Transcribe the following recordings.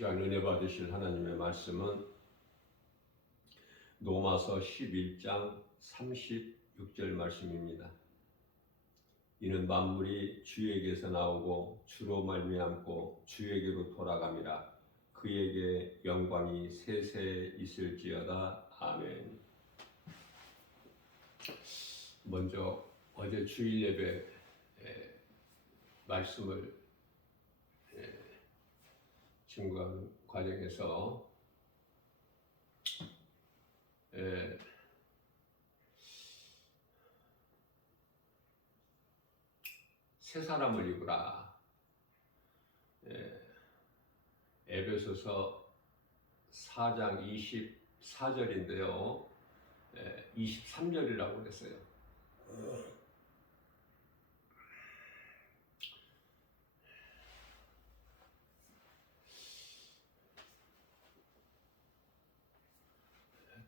시간 은혜 받으실 하나님의 말씀은 로마서 11장 36절 말씀입니다. 이는 만물이 주에게서 나오고 주로 말미암고 주에게로 돌아감이라. 그에게 영광이 세세 있을지어다. 아멘. 먼저 어제 주일 예배 말씀을 증거하는 과정에서 새 사람을 입으라. 에베소서 4장 24절인데요. 23절이라고 그랬어요.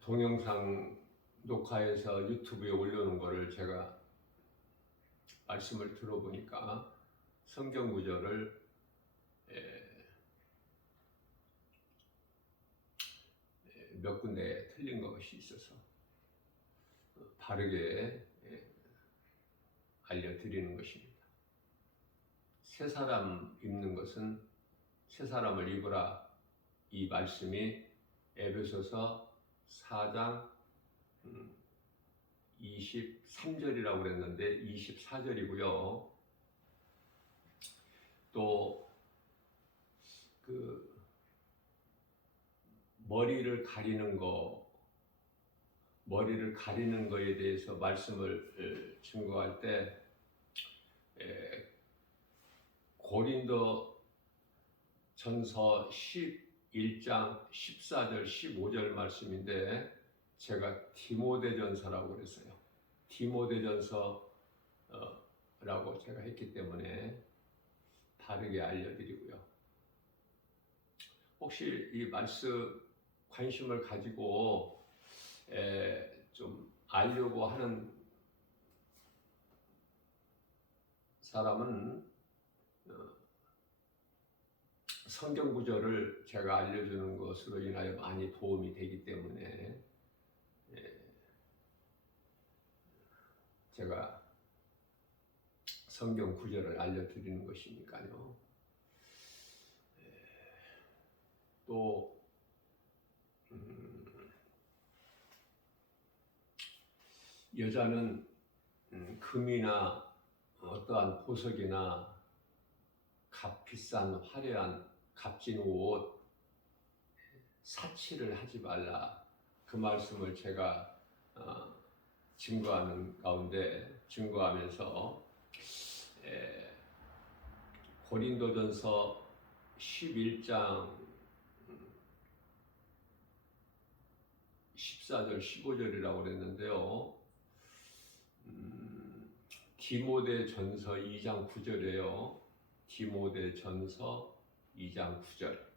동영상 녹화해서 유튜브에 올려놓은 거를 제가 말씀을 들어보니까 성경 구절을 몇 군데 틀린 것이 있어서 바르게 알려드리는 것입니다. 새 사람 입는 것은 새 사람을 입으라. 이 말씀이 에베소서 4장 23절이라고 그랬는데 24절이고요. 또 그 머리를 가리는 거에 대해서 말씀을 증거할 때 고린도 전서 11장 14절 15절 말씀인데 제가 디모데전서라고 그랬어요. 디모데전서라고 제가 했기 때문에 다르게 알려드리고요. 혹시 이 말씀 관심을 가지고 좀 알려고 하는 사람은 성경 구절을 제가 알려주는 것으로 인하여 많이 도움이 되기 때문에 제가 성경 구절을 알려드리는 것이니까요. 또 여자는 금이나 어떠한 보석이나 값비싼 화려한 값진 옷 사치를 하지 말라. 그 말씀을 제가 증거하면서 고린도전서 11장 14절 15절이라고 그랬는데요. 디모데전서 2장 9절이에요. 디모데전서 2장 9절.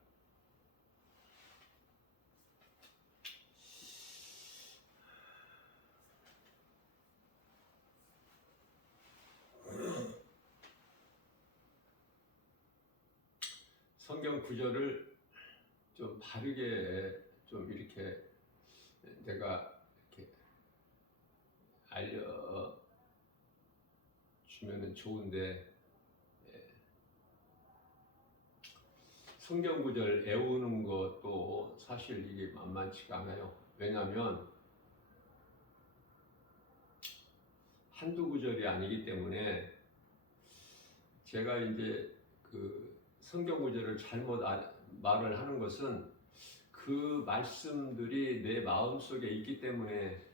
성경 구절을 좀 바르게 좀 이렇게 내가 이렇게 알려주면 좋은데 성경 구절 외우는 것도 사실 이게 만만치가 않아요. 왜냐하면 한두 구절이 아니기 때문에 제가 이제 그 성경 구절을 잘못 말을 하는 것은 그 말씀들이 내 마음속에 있기 때문에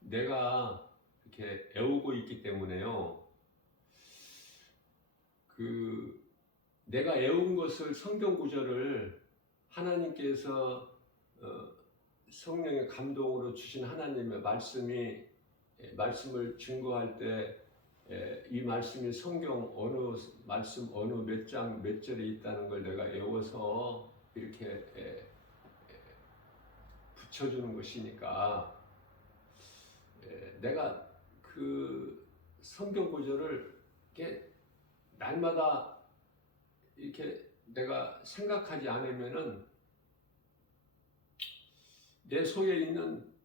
내가 이렇게 외우고 있기 때문에요. 내가 외운 것을 성경 구절을 하나님께서 성령의 감동으로 주신 하나님의 말씀을 증거할 때 이 말씀이 성경 어느 말씀 어느 몇 장 몇 절에 있다는 걸 내가 외워서 이렇게 붙여주는 것이니까 내가 그 성경 구절을 이렇게 날마다 이렇게 내가 생각하지 않으면은 내 속에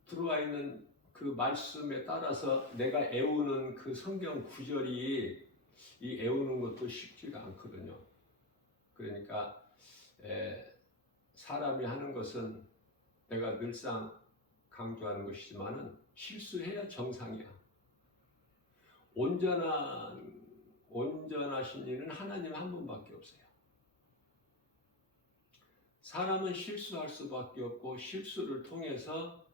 들어와 있는 그 말씀에 따라서 내가 애우는 그 성경 구절이 이 애우는 것도 쉽지가 않거든요. 그러니까 사람이 하는 것은 내가 늘상 강조하는 것이지만은 실수해야 정상이야. 온전하신 이는 하나님 한 분밖에 없어요. 사람은 실수할 수밖에 없고 실수를 통해서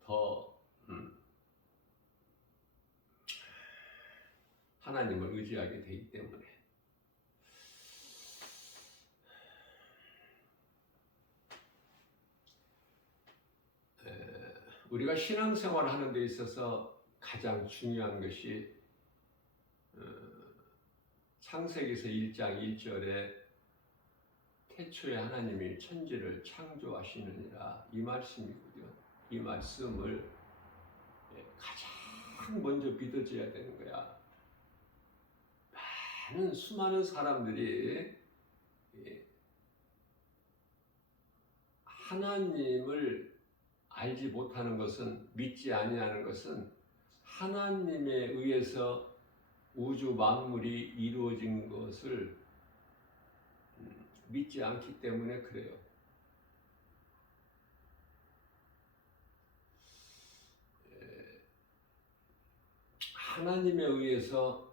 더 하나님을 의지하게 되기 때문에 우리가 신앙생활을 하는 데 있어서 가장 중요한 것이 창세기서 1장 1절에 태초에 하나님이 천지를 창조하시느니라 이 말씀이거든요. 이 말씀을 가장 먼저 믿어줘야 되는 거야. 수많은 사람들이 하나님을 알지 못하는 것은, 믿지 아니하는 것은 하나님에 의해서 우주 만물이 이루어진 것을 믿지 않기 때문에 그래요. 하나님에 의해서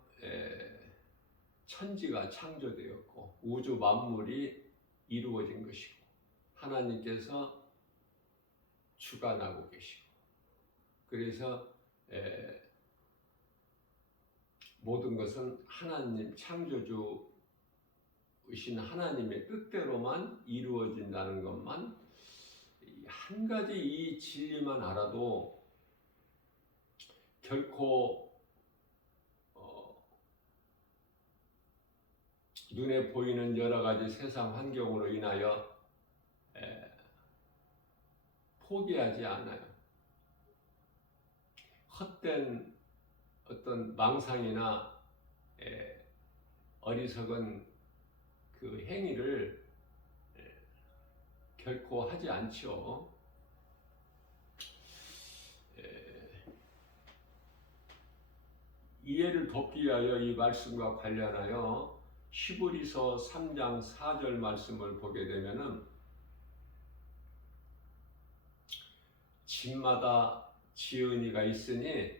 천지가 창조되었고 우주 만물이 이루어진 것이고 하나님께서 주관하고 계시고 그래서 모든 것은 하나님 창조주이신 하나님의 뜻대로만 이루어진다는 것만 한 가지 이 진리만 알아도 결코 눈에 보이는 여러 가지 세상 환경으로 인하여 포기하지 않아요. 헛된 어떤 망상이나 어리석은 그 행위를 결코 하지 않죠. 이해를 돕기 위하여 이 말씀과 관련하여 히브리서 3장 4절 말씀을 보게 되면은 집마다 지은 이가 있으니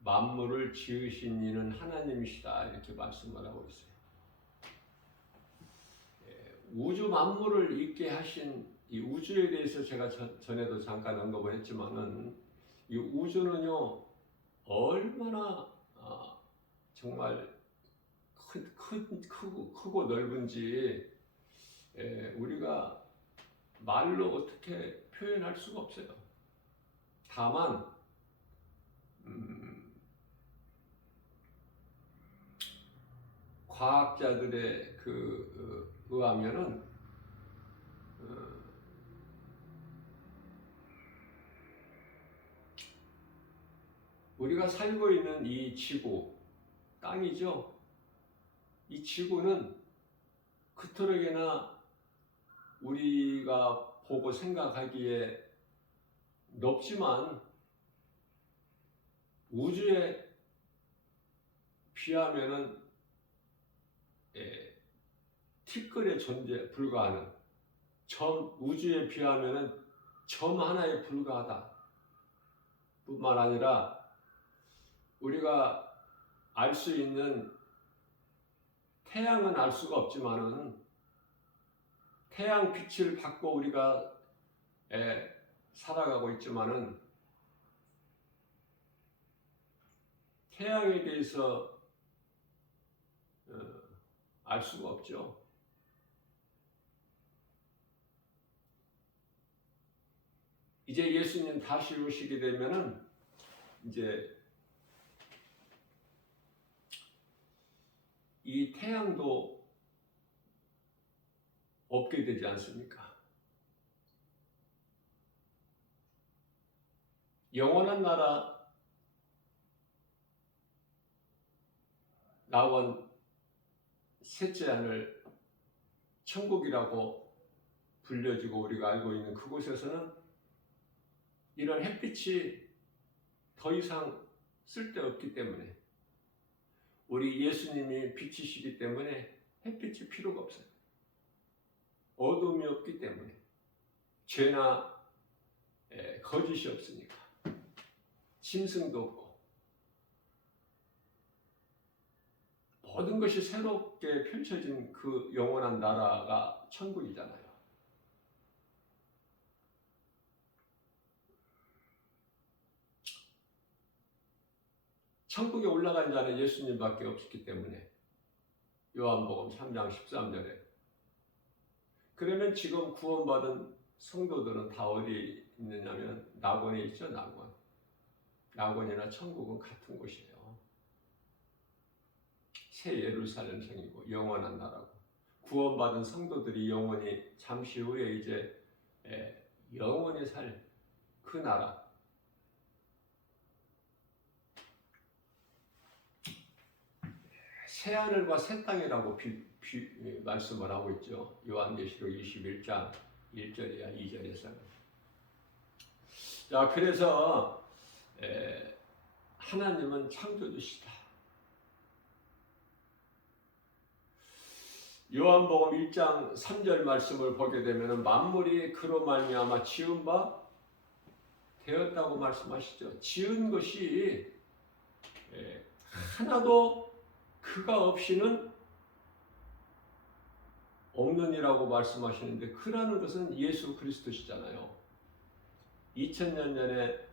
만물을 지으신 이는 하나님이시다 이렇게 말씀을 하고 있어요. 우주 만물을 있게 하신 이 우주에 대해서 제가 전에도 잠깐 언급을 했지만은 이 우주는요 얼마나 정말 크고 넓은지 우리가 말로 어떻게 표현할 수가 없어요. 다만 과학자들의 의하면은 우리가 살고 있는 이 지구, 땅이죠. 이 지구는 그토록이나 우리가 보고 생각하기에 넓지만 우주에 비하면은 티끌의 존재에 불과하는 우주에 비하면은 점 하나에 불과하다. 뿐만 아니라 우리가 알 수 있는 태양은 알 수가 없지만은 태양 빛을 받고 우리가 살아가고 있지만은 태양에 대해서 알 수가 없죠. 이제 예수님 다시 오시게 되면은 이제 이 태양도 없게 되지 않습니까? 영원한 나라 낙원 셋째 하늘 천국이라고 불려지고 우리가 알고 있는 그곳에서는 이런 햇빛이 더 이상 쓸데없기 때문에, 우리 예수님이 빛이시기 때문에 햇빛이 필요가 없어요. 어둠이 없기 때문에, 죄나 거짓이 없으니까, 짐승도 없고, 모든 것이 새롭게 펼쳐진 그 영원한 나라가 천국이잖아요. 천국에 올라간 자는 예수님밖에 없기 때문에 요한복음 3장 13절에, 그러면 지금 구원받은 성도들은 다 어디 있느냐면 낙원에 있죠. 낙원이나 천국은 같은 곳이에요. 새 예루살렘 성이고 영원한 나라고, 구원받은 성도들이 영원히 잠시 후에 이제 영원히 살 그 나라, 새 하늘과 새 땅이라고 말씀을 하고 있죠. 요한계시록 21장 1절이야 2절에서는. 자, 그래서 하나님은 창조주시다. 요한복음 1장 3절 말씀을 보게 되면 만물이 그로 말미암아 지은 바 되었다고 말씀하시죠. 지은 것이 하나도 그가 없이는 없느니라고 말씀하시는데, 그라는 것은 예수 그리스도시잖아요. 2000년 전에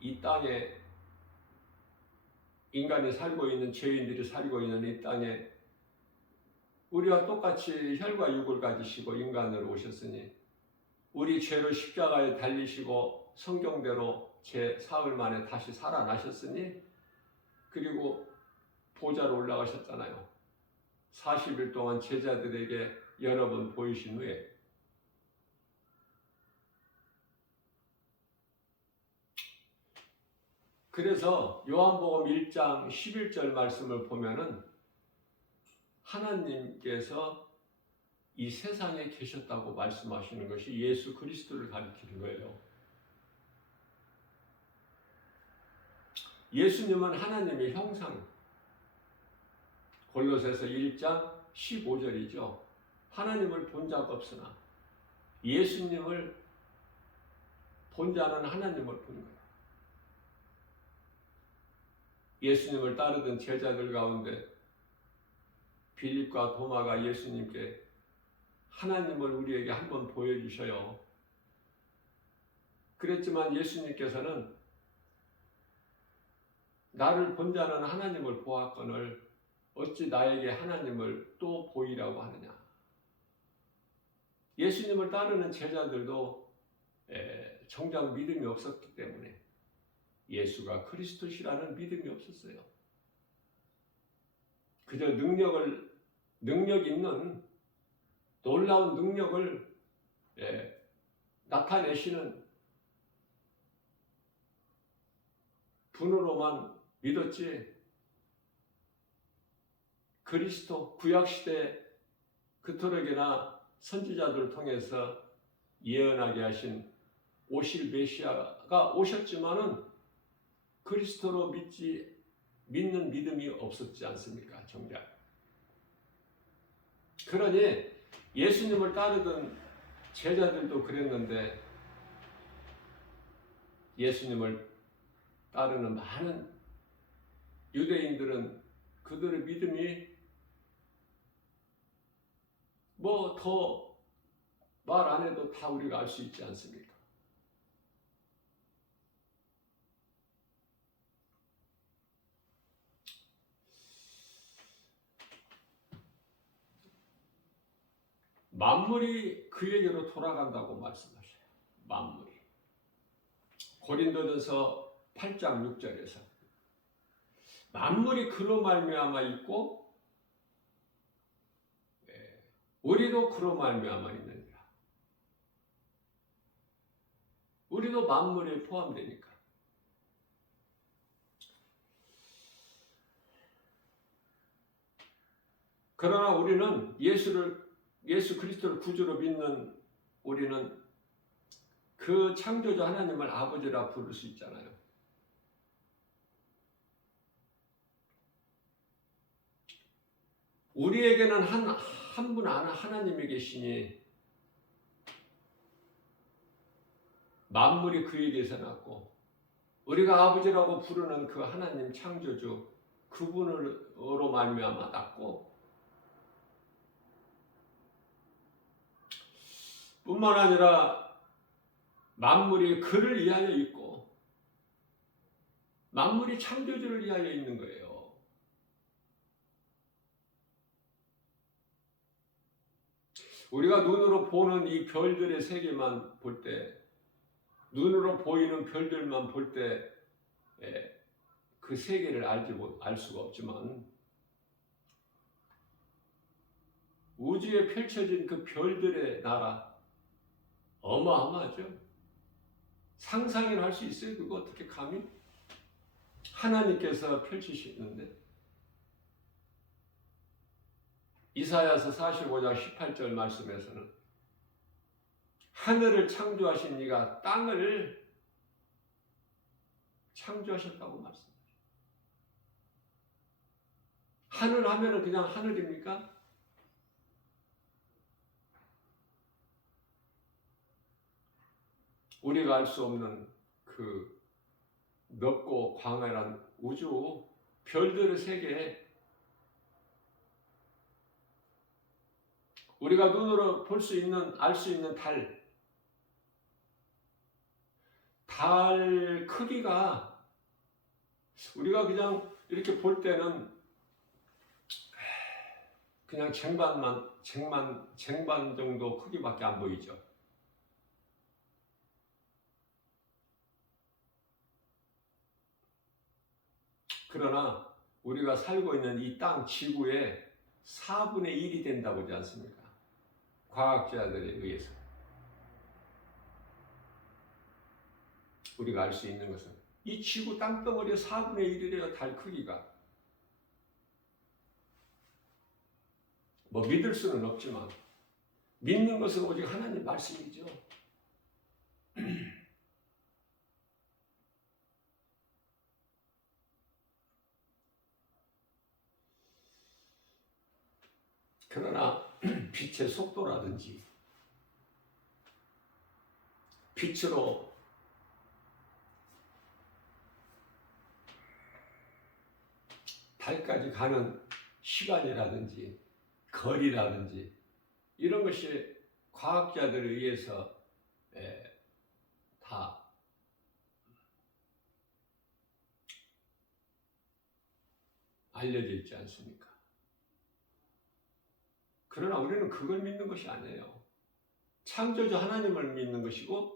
이 땅에 인간이 살고 있는, 죄인들이 살고 있는 이 땅에 우리와 똑같이 혈과 육을 가지시고 인간으로 오셨으니, 우리 죄로 십자가에 달리시고 성경대로 제 사흘 만에 다시 살아나셨으니, 그리고 보좌로 올라가셨잖아요. 40일 동안 제자들에게 여러 번 보이신 후에 그래서 요한복음 1장 11절 말씀을 보면은 하나님께서 이 세상에 계셨다고 말씀하시는 것이 예수 그리스도를 가리키는 거예요. 예수님은 하나님의 형상, 골로새서 1장 15절이죠. 하나님을 본 자가 없으나 예수님을 본 자는 하나님을 본 거예요. 예수님을 따르던 제자들 가운데 빌립과 도마가 예수님께 하나님을 우리에게 한번 보여주셔요. 그랬지만 예수님께서는 나를 본 자는 하나님을 보았거늘 어찌 나에게 하나님을 또 보이라고 하느냐. 예수님을 따르는 제자들도 정작 믿음이 없었기 때문에 예수가 그리스도시라는 믿음이 없었어요. 그저 능력 있는 놀라운 능력을 나타내시는 분으로만 믿었지, 그리스도 구약시대 그토록이나 선지자들을 통해서 예언하게 하신 오실 메시아가 오셨지만은 그리스도로 믿는 믿음이 없었지 않습니까? 정작. 그러니 예수님을 따르던 제자들도 그랬는데, 예수님을 따르는 많은 유대인들은 그들의 믿음이 뭐 더 말 안 해도 다 우리가 알 수 있지 않습니까? 만물이 그에게로 돌아간다고 말씀하셔요. 만물이. 고린도전서 8장 6절에서 만물이 그로 말미암아 있고 우리도 그로 말미암아 있느니라. 우리도 만물에 포함되니까. 그러나 우리는 예수 그리스도를 구주로 믿는 우리는 그 창조주 하나님을 아버지라 부를 수 있잖아요. 우리에게는 한 분 하나님이 계시니 만물이 그에게서 났고 우리가 아버지라고 부르는 그 하나님 창조주 그분으로 말미암아 났고 뿐만 아니라 만물이 그를 위하여 있고 만물이 창조주를 위하여 있는 거예요. 우리가 눈으로 보는 이 별들의 세계만 볼 때, 눈으로 보이는 별들만 볼 때 그 세계를 알 수가 없지만 우주에 펼쳐진 그 별들의 나라 어마어마하죠. 상상이나 할 수 있어요? 그거 어떻게 감히? 하나님께서 펼치시는데 이사야서 45장 18절 말씀에서는 하늘을 창조하신 이가 땅을 창조하셨다고 말씀합니다. 하늘 하면은 그냥 하늘입니까? 우리가 알 수 없는 그 넓고 광활한 우주 별들의 세계에 우리가 눈으로 볼 수 있는, 알 수 있는 달 크기가 우리가 그냥 이렇게 볼 때는 그냥 쟁반 정도 크기밖에 안 보이죠. 그러나 우리가 살고 있는 이 땅 지구의 4분의 1이 된다고 하지 않습니까? 과학자들에 의해서. 우리가 알 수 있는 것은 이 지구 땅덩어리의 4분의 1이래요. 달 크기가. 뭐 믿을 수는 없지만 믿는 것은 오직 하나님 말씀이죠. 그러나 빛의 속도라든지 빛으로 달까지 가는 시간이라든지 거리라든지 이런 것이 과학자들에 의해서 다 알려져 있지 않습니까? 그러나 우리는 그걸 믿는 것이 아니에요. 창조주 하나님을 믿는 것이고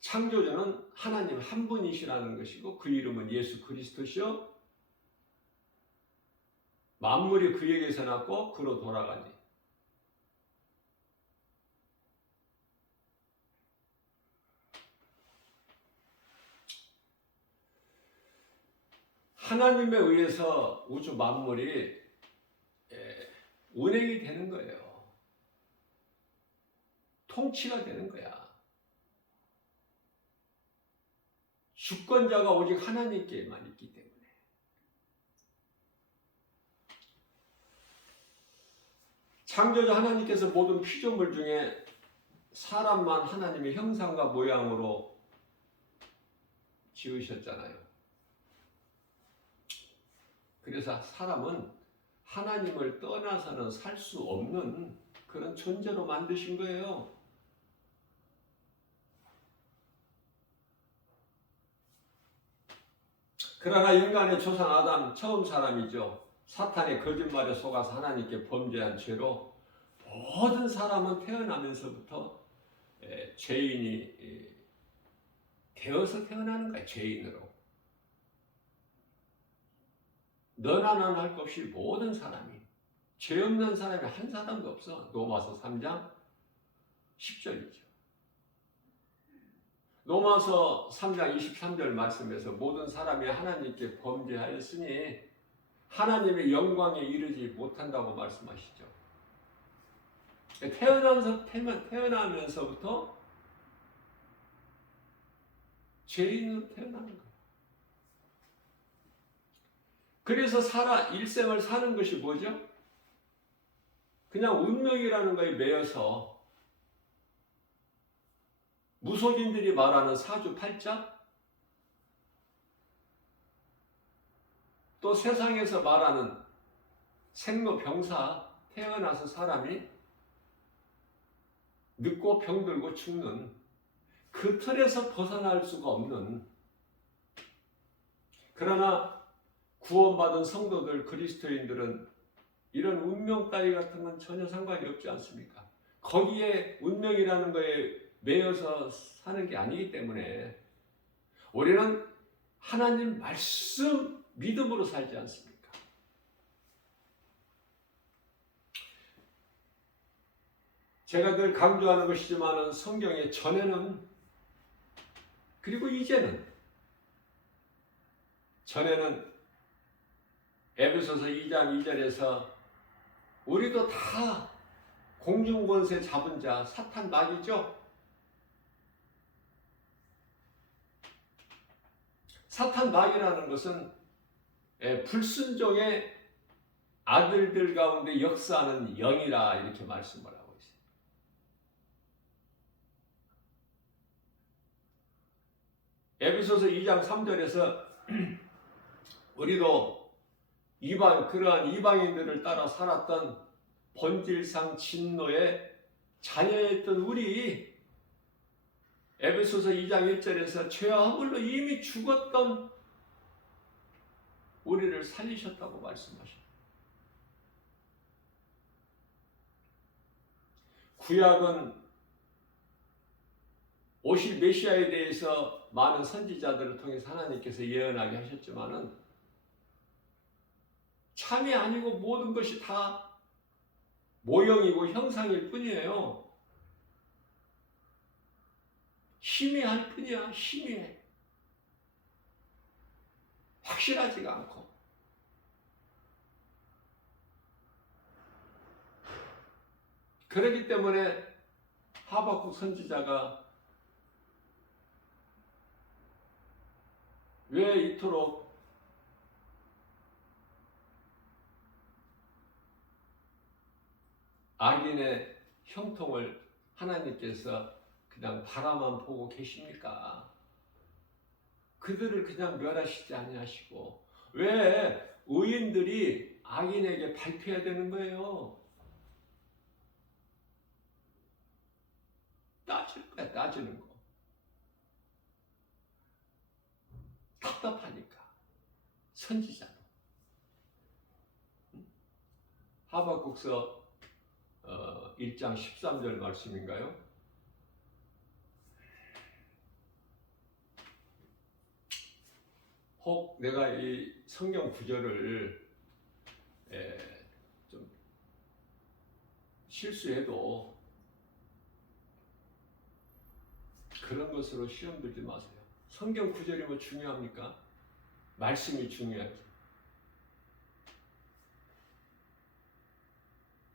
창조주는 하나님 한 분이시라는 것이고 그 이름은 예수 그리스도시요 만물이 그에게서 났고 그로 돌아가니 하나님에 의해서 우주 만물이 운행이 되는 거예요. 통치가 되는 거야. 주권자가 오직 하나님께만 있기 때문에. 창조주 하나님께서 모든 피조물 중에 사람만 하나님의 형상과 모양으로 지으셨잖아요. 그래서 사람은 하나님을 떠나서는 살 수 없는 그런 존재로 만드신 거예요. 그러나 인간의 조상 아담 처음 사람이죠. 사탄의 거짓말에 속아서 하나님께 범죄한 죄로 모든 사람은 태어나면서부터 죄인이 되어서 태어나는 거예요. 죄인으로. 너나 나나 할 것 없이 모든 사람이 죄 없는 사람이 한 사람도 없어. 로마서 3장 10절이죠. 로마서 3장 23절 말씀에서 모든 사람이 하나님께 범죄하였으니 하나님의 영광에 이르지 못한다고 말씀하시죠. 태어나면서부터 죄인으로 태어나는 거예요. 그래서 일생을 사는 것이 뭐죠? 그냥 운명이라는 거에 매여서 무속인들이 말하는 사주팔자, 또 세상에서 말하는 생로병사, 태어나서 사람이 늙고 병들고 죽는 그 틀에서 벗어날 수가 없는, 그러나 구원받은 성도들, 그리스도인들은 이런 운명 따위 같은 건 전혀 상관이 없지 않습니까? 거기에 운명이라는 거에 매여서 사는 게 아니기 때문에 우리는 하나님 말씀 믿음으로 살지 않습니까? 제가 늘 강조하는 것이지만 성경의 전에는, 그리고 이제는, 전에는 에베소서 2장 2절에서 우리도 다 공중권세 잡은 자 사탄 마귀죠. 사탄 마귀라는 것은 불순종의 아들들 가운데 역사하는 영이라 이렇게 말씀을 하고 있어요. 에베소서 2장 3절에서 우리도 그러한 이방인들을 따라 살았던 본질상 진노의 자녀였던 우리, 에베소서 2장 1절에서 죄와 허물로 이미 죽었던 우리를 살리셨다고 말씀하십니다. 구약은 오실 메시아에 대해서 많은 선지자들을 통해서 하나님께서 예언하게 하셨지만은 참이 아니고 모든 것이 다 모형이고 형상일 뿐이에요. 희미할 뿐이야. 희미해. 확실하지가 않고. 그렇기 때문에 하박국 선지자가 왜 이토록 악인의 형통을 하나님께서 그냥 바라만 보고 계십니까? 그들을 그냥 멸하시지 아니하시고 왜 의인들이 악인에게 밟혀야 되는 거예요? 따질 거야, 따지는 거. 답답하니까. 선지자도. 하박국서 1장 13절 말씀인가요? 혹 내가 이 성경 구절을 좀 실수해도 그런 것으로 시험 들지 마세요. 성경 구절이 뭐 중요합니까? 말씀이 중요하지.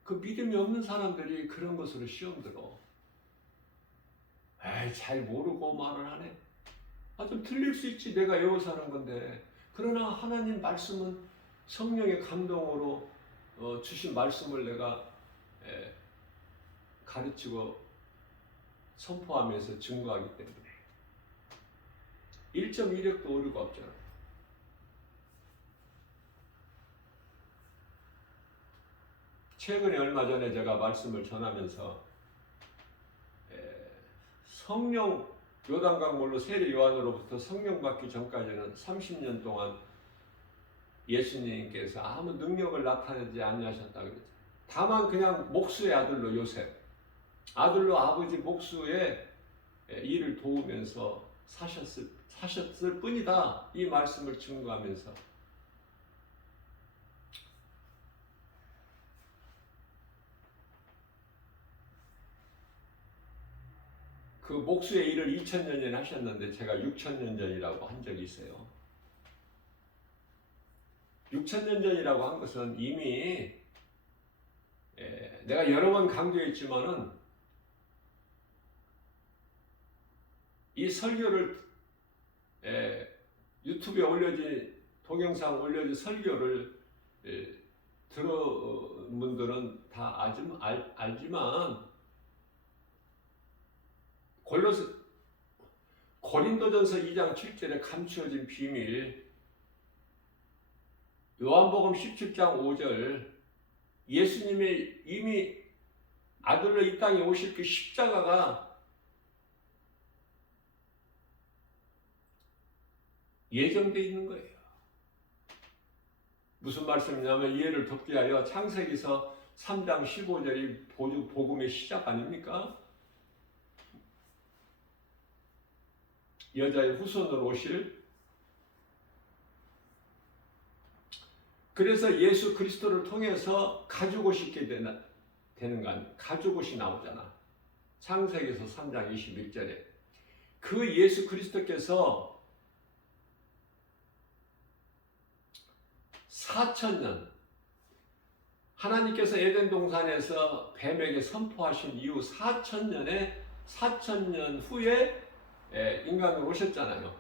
그 믿음이 없는 사람들이 그런 것으로 시험 들어. 에이, 잘 모르고 말을 하네. 좀 틀릴 수 있지. 내가 외워서 하는 건데. 그러나 하나님 말씀은 성령의 감동으로 주신 말씀을 내가 가르치고 선포하면서 증거하기 때문에 1.1획도 오류가 없잖아. 최근에 얼마 전에 제가 말씀을 전하면서 성령 요단강 물로 세례 요한으로부터 성령 받기 전까지는 30년 동안 예수님께서 아무 능력을 나타내지 아니하셨다 그랬죠. 다만 그냥 목수의 아들로 요셉, 아들로 아버지 목수의 일을 도우면서 사셨을 뿐이다. 이 말씀을 증거하면서 그 목수의 일을 2000년 전에 하셨는데 제가 6000년 전이라고 한 적이 있어요. 6,000년 전이라고 한 것은 이미 내가 여러 번 강조했지만은 이 설교를 유튜브에 올려진 동영상 올려진 설교를 들은 분들은 다 알지만 고린도전서 2장 7절에 감추어진 비밀, 요한복음 17장 5절, 예수님의 이미 아들로 이 땅에 오실 그 십자가가 예정되어 있는 거예요. 무슨 말씀이냐면 이해를 돕기 위하여 창세기서 3장 15절이 복음의 시작 아닙니까? 여자의 후손으로 오실, 그래서 예수 그리스도를 통해서 가죽옷이 있게 되는 거 아니에요. 가죽옷이 나오잖아. 창세기서 3장 21절에 그 예수 그리스도께서 4,000년 하나님께서 에덴 동산에서 뱀에게 선포하신 이후 4,000년 후에 인간으로 오셨잖아요.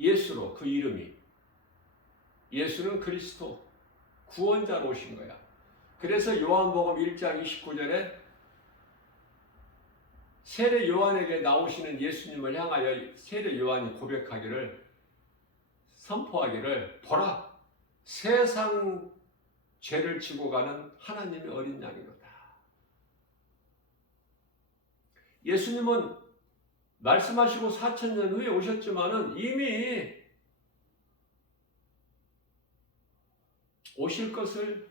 예수로, 그 이름이 예수는 그리스도 구원자로 오신 거야. 그래서 요한복음 1장 29절에 세례 요한에게 나오시는 예수님을 향하여 세례 요한이 고백하기를, 선포하기를, 보라, 세상 죄를 지고 가는 하나님의 어린 양이로다. 예수님은 말씀하시고 4,000년 후에 오셨지만은 이미 오실 것을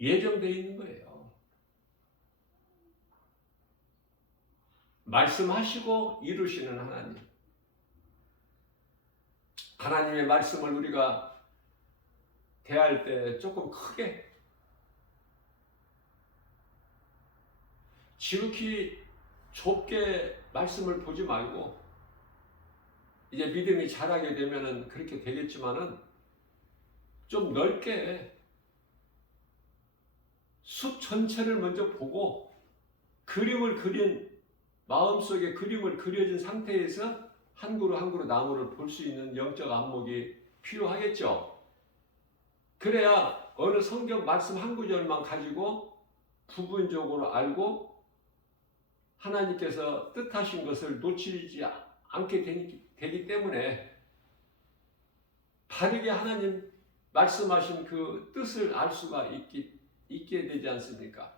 예정되어 있는 거예요. 말씀하시고 이루시는 하나님. 하나님의 말씀을 우리가 대할 때 조금 크게, 지극히 좁게 말씀을 보지 말고, 이제 믿음이 자라게 되면은 그렇게 되겠지만은 좀 넓게 숲 전체를 먼저 보고 마음속에 그림을 그려진 상태에서 한 그루 한 그루 나무를 볼 수 있는 영적 안목이 필요하겠죠. 그래야 어느 성경 말씀 한 구절만 가지고 부분적으로 알고 하나님께서 뜻하신 것을 놓치지 않게 되기 때문에 바르게 하나님 말씀하신 그 뜻을 알 수가 있게 되지 않습니까?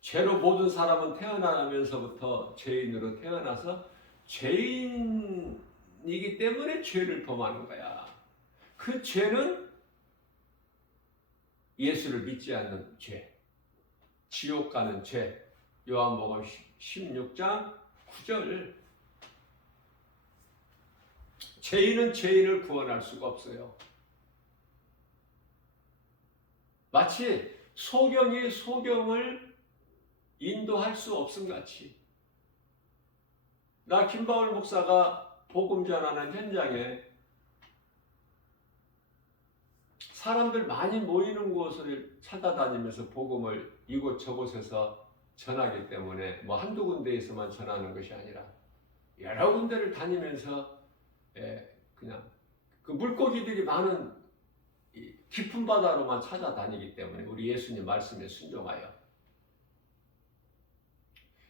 죄로 모든 사람은 태어나면서부터 죄인으로 태어나서 죄인이기 때문에 죄를 범하는 거야. 그 죄는 예수를 믿지 않는 죄, 지옥 가는 죄. 요한복음 16장 9절. 죄인은 죄인을 구원할 수가 없어요. 마치 소경이 소경을 인도할 수 없음 같이. 나 김바울 목사가 복음 전하는 현장에 사람들 많이 모이는 곳을 찾아다니면서 복음을 이곳저곳에서 전하기 때문에 뭐 한두 군데에서만 전하는 것이 아니라 여러 군데를 다니면서 그냥 그 물고기들이 많은 깊은 바다로만 찾아다니기 때문에 우리 예수님 말씀에 순종하여,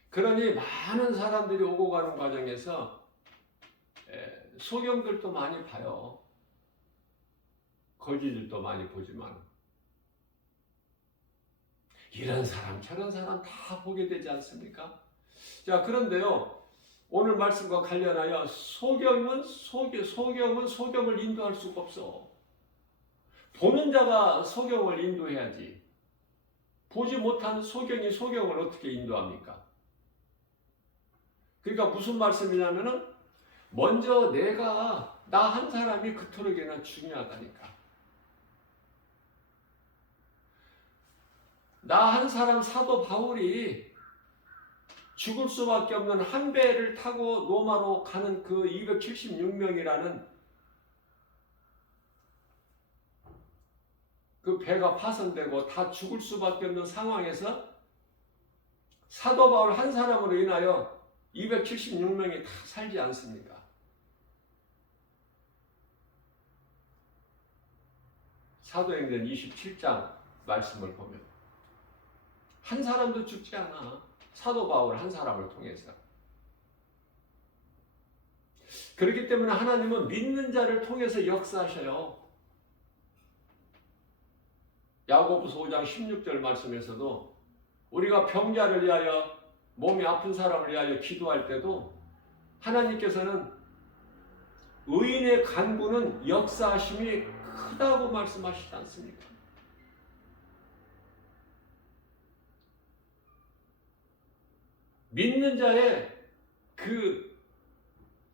그러니 많은 사람들이 오고 가는 과정에서 소경들도 많이 봐요. 거지들도 많이 보지만 이런 사람 저런 사람 다 보게 되지 않습니까? 자, 그런데요, 오늘 말씀과 관련하여 소경은 소경을 인도할 수가 없어. 보는 자가 소경을 인도해야지. 보지 못한 소경이 소경을 어떻게 인도합니까? 그러니까 무슨 말씀이냐면은 먼저 나 한 사람이 그토록이나 중요하다니까. 나 한 사람 사도 바울이 죽을 수밖에 없는 한 배를 타고 로마로 가는 그 276명이라는 그 배가 파손되고 다 죽을 수밖에 없는 상황에서 사도 바울 한 사람으로 인하여 276명이 다 살지 않습니까? 사도행전 27장 말씀을 보면 한 사람도 죽지 않아. 사도 바울 한 사람을 통해서. 그렇기 때문에 하나님은 믿는 자를 통해서 역사하셔요. 야고보서 5장 16절 말씀에서도 우리가 병자를 위하여 몸이 아픈 사람을 위하여 기도할 때도 하나님께서는 의인의 간구는 역사하심이 크다고 말씀하시지 않습니까? 믿는 자의 그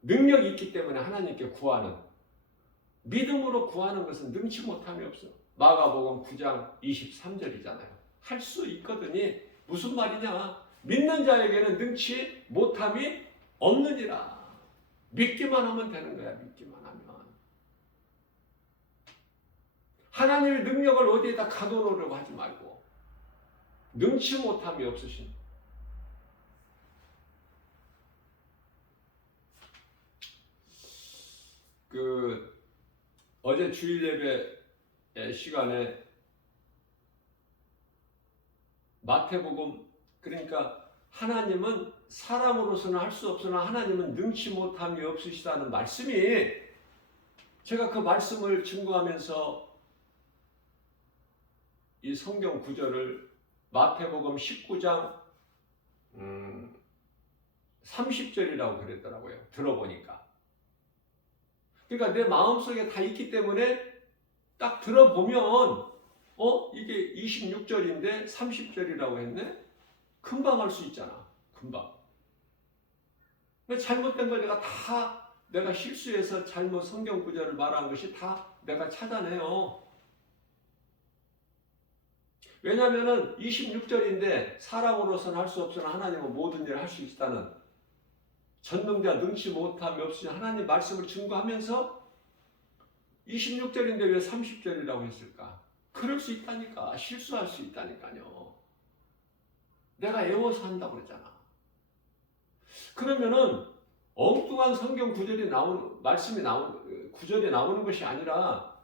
능력이 있기 때문에 하나님께 구하는, 믿음으로 구하는 것은 능치 못함이 없어. 마가복음 9장 23절이잖아요. 할 수 있거든요. 무슨 말이냐? 믿는 자에게는 능치 못함이 없느니라. 믿기만 하면 되는 거야. 믿기만 하면. 하나님의 능력을 어디에다 가둬놓으려고 하지 말고 능치 못함이 없으신 어제 주일 예배 시간에 마태복음, 그러니까 하나님은 사람으로서는 할 수 없으나 하나님은 능치 못함이 없으시다는 말씀이, 제가 그 말씀을 증거하면서 이 성경 구절을 마태복음 19장 30절이라고 그랬더라고요. 들어보니까. 그러니까 내 마음속에 다 있기 때문에 딱 들어보면 이게 26절인데 30절이라고 했네? 금방 할 수 있잖아. 금방. 잘못된 걸 내가 실수해서 잘못 성경 구절을 말한 것이 다 내가 찾아내요. 왜냐하면 26절인데 사람으로서는 할 수 없으나 하나님은 모든 일을 할 수 있다는 전능자 능치 못함이 없으신 하나님 말씀을 증거하면서 26절인데 왜 30절이라고 했을까? 그럴 수 있다니까. 실수할 수 있다니까요. 내가 애워서 한다고 그랬잖아. 그러면은 엉뚱한 성경 구절이 구절이 나오는 것이 아니라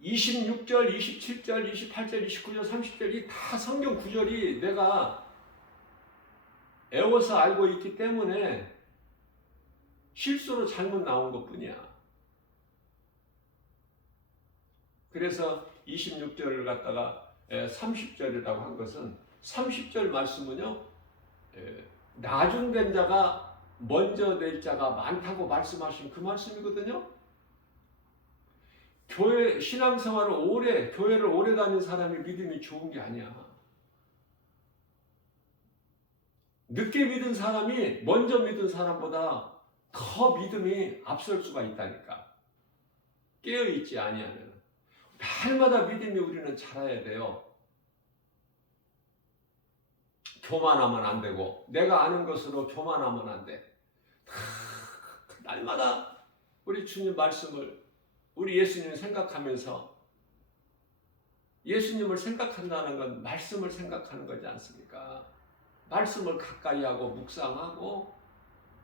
26절, 27절, 28절, 29절, 30절 이 다 성경 구절이 내가 애워서 알고 있기 때문에 실수로 잘못 나온 것뿐이야. 그래서 26절을 갖다가 30절이라고 한 것은 30절 말씀은요, 나중된 자가 먼저 될 자가 많다고 말씀하신 그 말씀이거든요. 교회를 오래 다닌 사람이 믿음이 좋은 게 아니야. 늦게 믿은 사람이 먼저 믿은 사람보다 더 믿음이 앞설 수가 있다니까. 깨어있지 아니하면. 날마다 믿음이 우리는 자라야 돼요. 교만하면 안 되고 내가 아는 것으로 교만하면 안 돼. 날마다 우리 주님 말씀을, 우리 예수님을 생각하면서, 예수님을 생각한다는 건 말씀을 생각하는 거지 않습니까? 말씀을 가까이 하고 묵상하고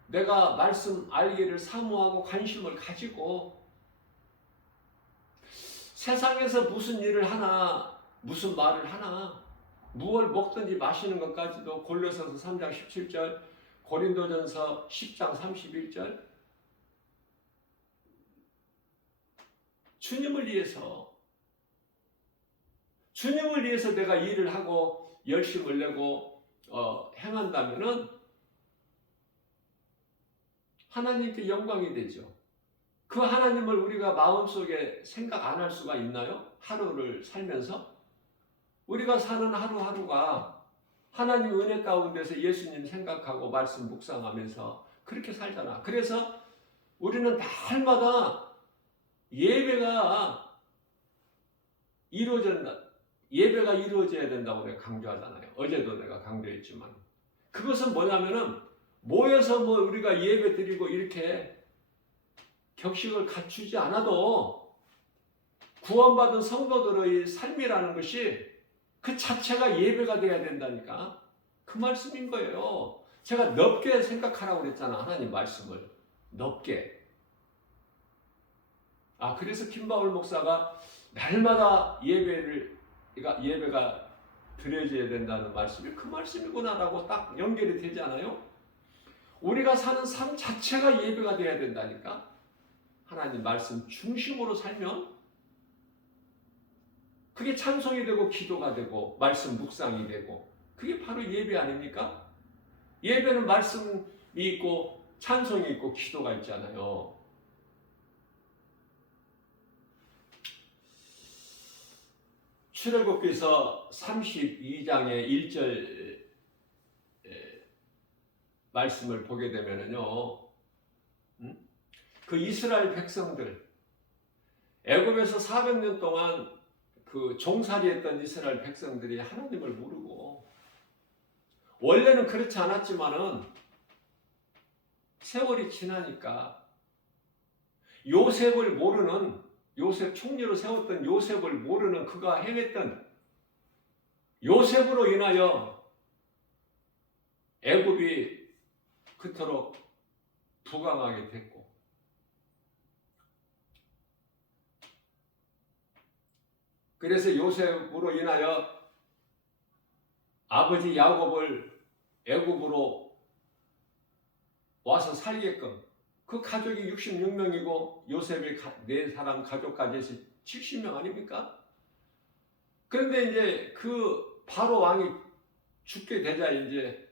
내가 말씀 알기를 사모하고 관심을 가지고 세상에서 무슨 일을 하나, 무슨 말을 하나, 무엇을 먹든지 마시는 것까지도 골로새서 3장 17절, 고린도전서 10장 31절 주님을 위해서 내가 일을 하고 열심을 내고 행한다면은 하나님께 영광이 되죠. 그 하나님을 우리가 마음속에 생각 안 할 수가 있나요? 하루를 살면서 우리가 사는 하루하루가 하나님 은혜 가운데서 예수님 생각하고 말씀 묵상하면서 그렇게 살잖아. 그래서 우리는 날마다 예배가 이루어진다. 예배가 이루어져야 된다고 내가 강조하잖아요. 어제도 내가 강조했지만. 그것은 뭐냐면은 모여서 뭐 우리가 예배 드리고 이렇게 격식을 갖추지 않아도 구원받은 성도들의 삶이라는 것이 그 자체가 예배가 돼야 된다니까. 그 말씀인 거예요. 제가 넓게 생각하라고 그랬잖아. 하나님 말씀을. 넓게. 그래서 김바울 목사가 날마다 예배가 드려져야 된다는 말씀이 그 말씀이구나라고 딱 연결이 되지 않아요? 우리가 사는 삶 자체가 예배가 돼야 된다니까. 하나님 말씀 중심으로 살면 그게 찬송이 되고 기도가 되고 말씀 묵상이 되고 그게 바로 예배 아닙니까? 예배는 말씀이 있고 찬송이 있고 기도가 있잖아요. 출애굽기서 32장의 1절 말씀을 보게 되면은요, 그 이스라엘 백성들, 애굽에서 400년 동안 그 종살이했던 이스라엘 백성들이 하나님을 모르고, 원래는 그렇지 않았지만은 세월이 지나니까 요셉 총리로 세웠던 요셉을 모르는 그가 행했던 요셉으로 인하여 애굽이 그토록 부강하게 됐고, 그래서 요셉으로 인하여 아버지 야곱을 애굽으로 와서 살게끔, 그 가족이 66명이고 요셉의 4사람 가족까지 해서 70명 아닙니까? 그런데 이제 그 바로 왕이 죽게 되자 이제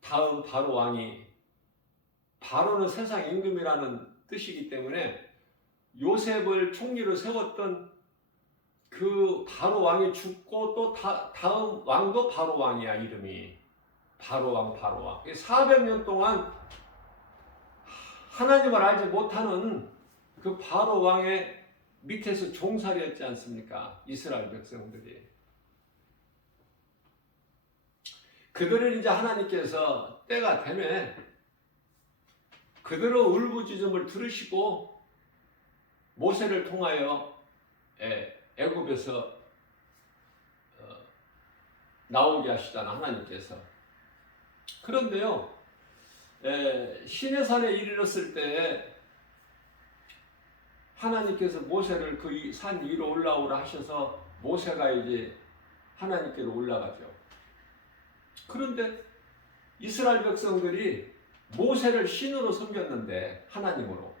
다음 바로 왕이, 바로는 세상 임금이라는 뜻이기 때문에 요셉을 총리로 세웠던 그 바로 왕이 죽고 또 다음 왕도 바로 왕이야. 이름이 바로 왕. 400년 동안 하나님을 알지 못하는 그 바로 왕의 밑에서 종살이였지 않습니까? 이스라엘 백성들이. 그들을 이제 하나님께서 때가 되면 그들의 울부짖음을 들으시고 모세를 통하여 애굽에서 나오게 하시잖아, 하나님께서. 그런데요, 시내산에 이르렀을 때 하나님께서 모세를 그 산 위로 올라오라 하셔서 모세가 이제 하나님께로 올라가죠. 그런데 이스라엘 백성들이 모세를 신으로 섬겼는데, 하나님으로.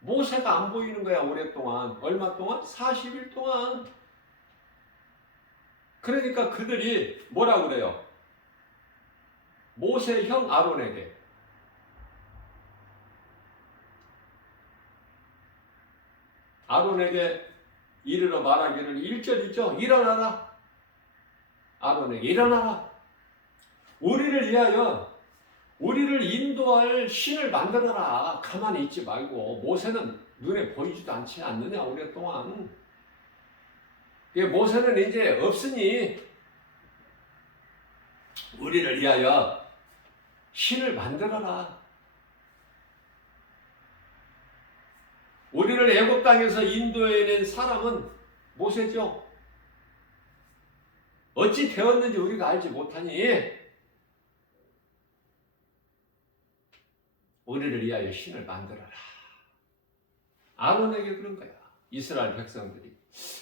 모세가 안 보이는 거야, 오랫동안. 얼마 동안? 40일 동안. 그러니까 그들이 뭐라고 그래요? 모세 형 아론에게 이르러 말하기를, 1절이죠. 일어나라. 아론에게 일어나라. 우리를 위하여 우리를 인도할 신을 만들어라. 가만히 있지 말고. 모세는 눈에 보이지도 않지 않느냐, 오랫동안. 모세는 이제 없으니 우리를 위하여 신을 만들어라. 우리를 애굽 땅에서 인도해낸 사람은 모세죠. 어찌 되었는지 우리가 알지 못하니 우리를 위하여 신을 만들어라. 아론에게 그런 거야, 이스라엘 백성들이.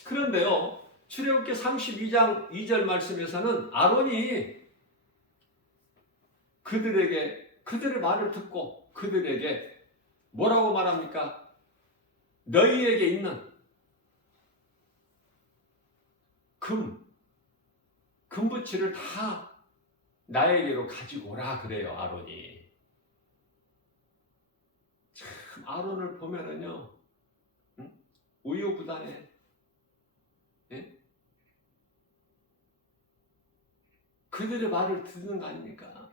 그런데요, 출애굽기 32장 2절 말씀에서는 아론이 그들의 말을 듣고 그들에게 뭐라고 말합니까? 너희에게 있는 금부치를 다 나에게로 가지고 오라 그래요, 아론이. 참, 아론을 보면은요, 우유부단해. 예? 그들의 말을 듣는 거 아닙니까?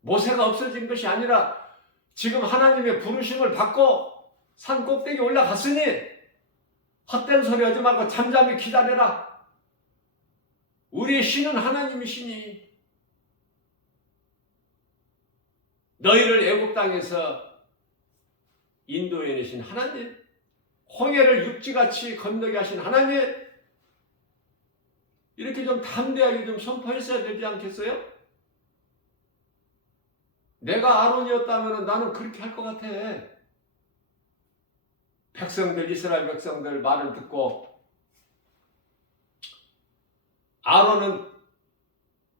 모세가 없어진 것이 아니라 지금 하나님의 부르심을 받고 산 꼭대기 올라갔으니 헛된 소리 하지 말고 잠잠히 기다려라. 우리의 신은 하나님이시니 너희를 애굽 땅에서 인도해내신 하나님, 홍해를 육지같이 건너게 하신 하나님, 이렇게 좀 담대하게 좀 선포했어야 되지 않겠어요? 내가 아론이었다면 나는 그렇게 할 것 같아. 백성들, 이스라엘 백성들 말을 듣고, 아론은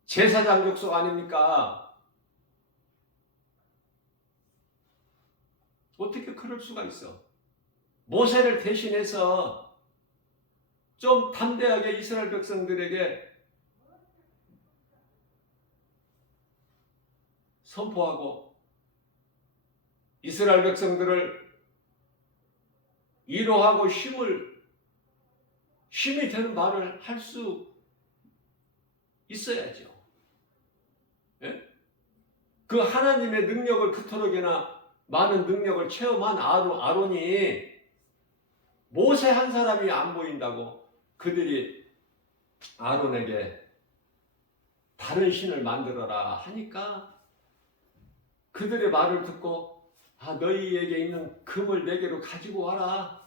제사장 족속 아닙니까? 어떻게 그럴 수가 있어? 모세를 대신해서 좀 담대하게 이스라엘 백성들에게 선포하고 이스라엘 백성들을 위로하고 힘이 되는 말을 할 수 있어야죠. 예? 그 하나님의 능력을 그토록이나 많은 능력을 체험한 아론이 모세 한 사람이 안 보인다고 그들이 아론에게 다른 신을 만들어라 하니까 그들의 말을 듣고 너희에게 있는 금을 내게로 가지고 와라.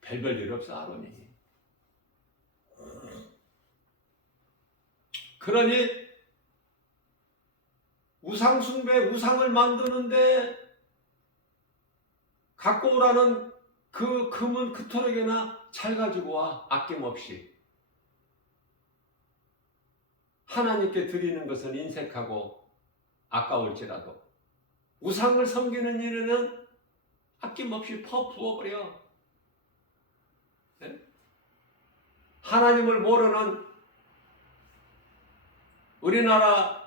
별별 일 없어 아론이. 그러니 우상 숭배, 우상을 만드는데 갖고 오라는 그 금은 그토록이나 잘 가지고 와. 아낌없이. 하나님께 드리는 것은 인색하고 아까울지라도 우상을 섬기는 일에는 아낌없이 부어버려. 네? 하나님을 모르는 우리나라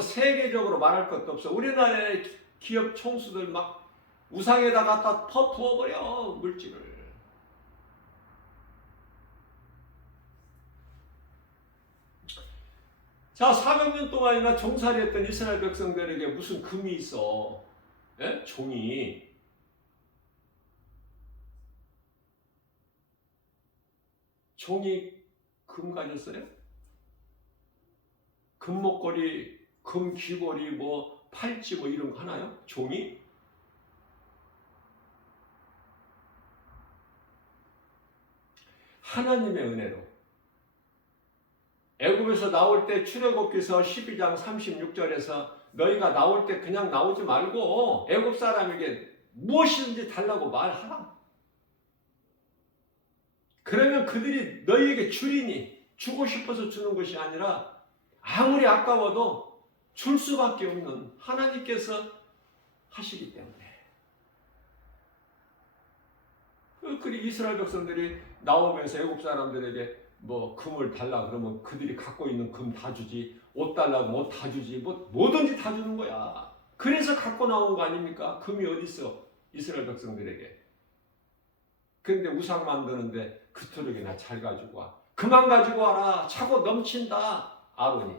세계적으로 말할 것도 없어. 우리나라의 기업 총수들 막 우상에다 갖다 부어버려 물질을. 자, 400년 동안이나 종살이했던 이스라엘 백성들에게 무슨 금이 있어? 예? 종이. 종이 금 가졌어요? 금 목걸이, 금 귀걸이, 팔찌 이런 거 하나요? 종이? 하나님의 은혜로 애굽에서 나올 때 출애굽기서 12장 36절에서 너희가 나올 때 그냥 나오지 말고 애굽 사람에게 무엇이든지 달라고 말하라. 그러면 그들이 너희에게 주리니 주고 싶어서 주는 것이 아니라 아무리 아까워도 줄 수밖에 없는 하나님께서 하시기 때문에. 그리 이스라엘 백성들이 나오면서 애굽 사람들에게 금을 달라 그러면 그들이 갖고 있는 금 다 주지, 옷 달라고 다 주지, 뭐든지 다 주는 거야. 그래서 갖고 나온 거 아닙니까? 금이 어디 있어? 이스라엘 백성들에게. 그런데 우상 만드는데 그토록이나 잘 가지고 와. 그만 가지고 와라. 차고 넘친다. 아론이.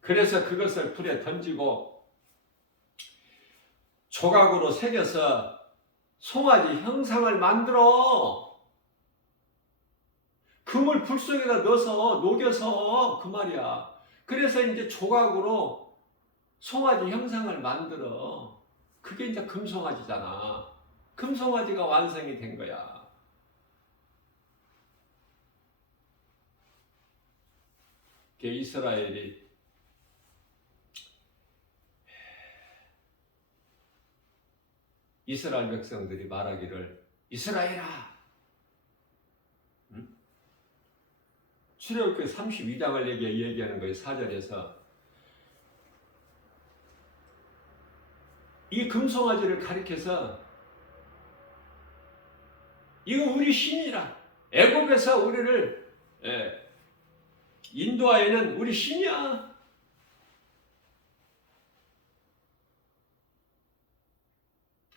그래서 그것을 불에 던지고 조각으로 새겨서 송아지 형상을 만들어. 금을 불 속에다 넣어서 녹여서 그 말이야. 그래서 이제 조각으로 송아지 형상을 만들어. 그게 이제 금송아지잖아. 금송아지가 완성이 된 거야. 이스라엘이 이스라엘 백성들이 말하기를 이스라엘아, 출애굽기 32장을 얘기하는 거예요. 4절에서 이 금송아지를 가리켜서 이거 우리 신이라. 애굽에서 우리를 인도하여는 우리 신이야.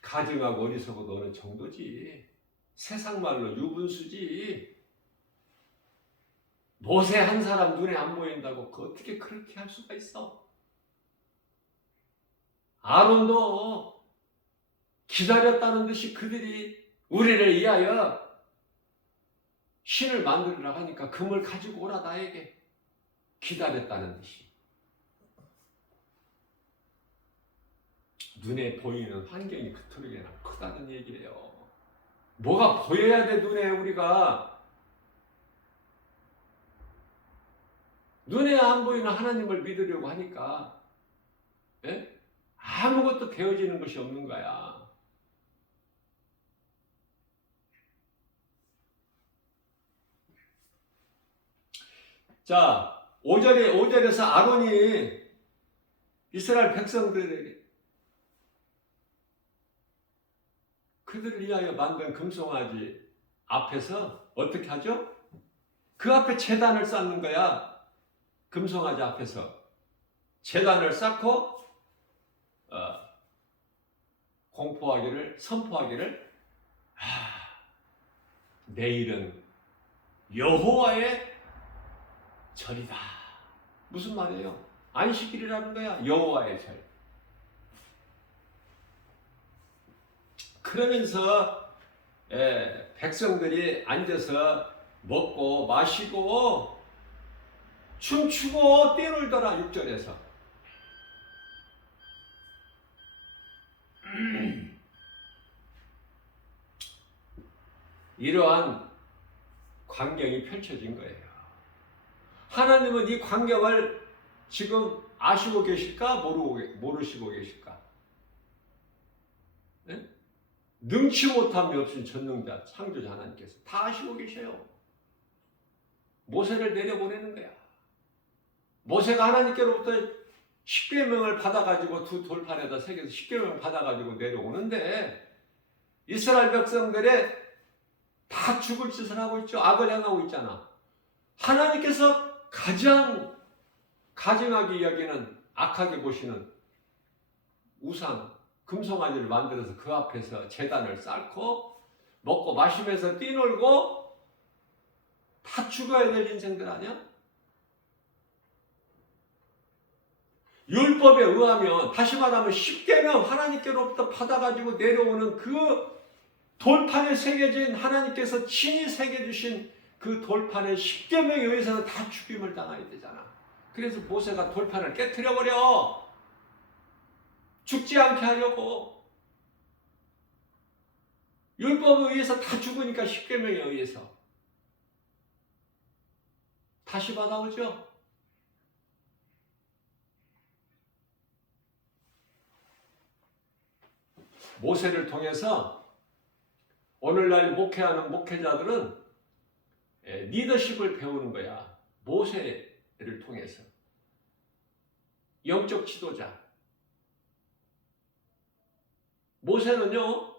가증하고 어리석어도 어느 정도지. 세상 말로 유분수지. 모세 한 사람 눈에 안 보인다고 어떻게 그렇게 할 수가 있어? 아론도 기다렸다는 듯이 그들이 우리를 위하여 신을 만들으라 하니까 금을 가지고 오라 나에게 기다렸다는 듯이 눈에 보이는 환경이 그토록이나 크다는 얘기예요. 뭐가 보여야 돼 눈에 우리가. 눈에 안 보이는 하나님을 믿으려고 하니까 예? 아무것도 되어지는 것이 없는 거야. 자, 5절에서 아론이 이스라엘 백성들에게 그들을 위하여 만든 금송아지 앞에서 어떻게 하죠? 그 앞에 제단을 쌓는 거야. 금송아지 앞에서 제단을 쌓고 선포하기를 내일은 여호와의 절이다. 무슨 말이에요? 안식일이라는 거야. 여호와의 절. 그러면서 백성들이 앉아서 먹고 마시고 춤추고 뛰놀더라. 6절에서 이러한 광경이 펼쳐진 거예요. 하나님은 이 광경을 지금 아시고 계실까? 모르시고 계실까? 네? 능치 못함이 없으신 전능자 창조자 하나님께서 다 아시고 계셔요. 모세를 내려보내는 거야. 모세가 하나님께로부터 십계명을 받아가지고 두 돌판에다 새겨서 십계명을 받아가지고 내려오는데 이스라엘 백성들이 다 죽을 짓을 하고 있죠. 악을 행하고 있잖아. 하나님께서 가장 가증하게 여기는 악하게 보시는 우상 금송아지를 만들어서 그 앞에서 제단을 쌓고 먹고 마시면서 뛰놀고 다 죽어야 될 인생들 아니야? 율법에 의하면 다시 말하면 십계명 하나님께로부터 받아가지고 내려오는 그 돌판에 새겨진 하나님께서 친히 새겨주신 그 돌판의 십계명에 의해서는 다 죽임을 당해야 되잖아. 그래서 모세가 돌판을 깨트려버려. 죽지 않게 하려고. 율법에 의해서 다 죽으니까 십계명에 의해서 다시 받아오죠. 모세를 통해서 오늘날 목회하는 목회자들은 리더십을 배우는 거야. 모세를 통해서. 영적 지도자. 모세는요,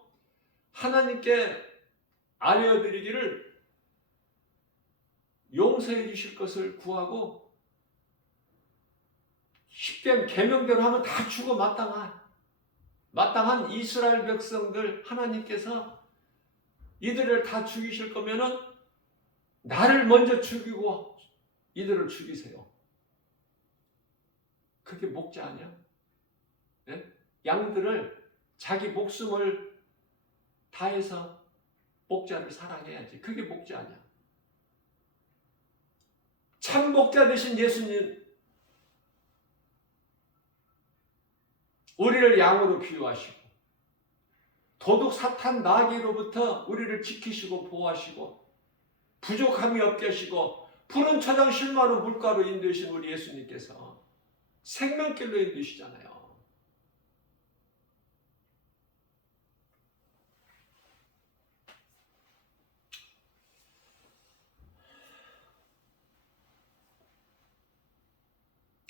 하나님께 알려드리기를 용서해 주실 것을 구하고 십계명 계명대로 하면 다 죽어 마땅한 이스라엘 백성들 하나님께서 이들을 다 죽이실 거면은 나를 먼저 죽이고 이들을 죽이세요. 그게 목자 아니야? 네? 양들을 자기 목숨을 다해서 목자를 사랑해야지. 그게 목자 아니야. 참 목자 되신 예수님, 우리를 양으로 비유하시고 도둑 사탄 나귀로부터 우리를 지키시고 보호하시고 부족함이 없게 하시고 푸른 초장 실마로 물가로 인도하신 우리 예수님께서 생명길로 인도시잖아요.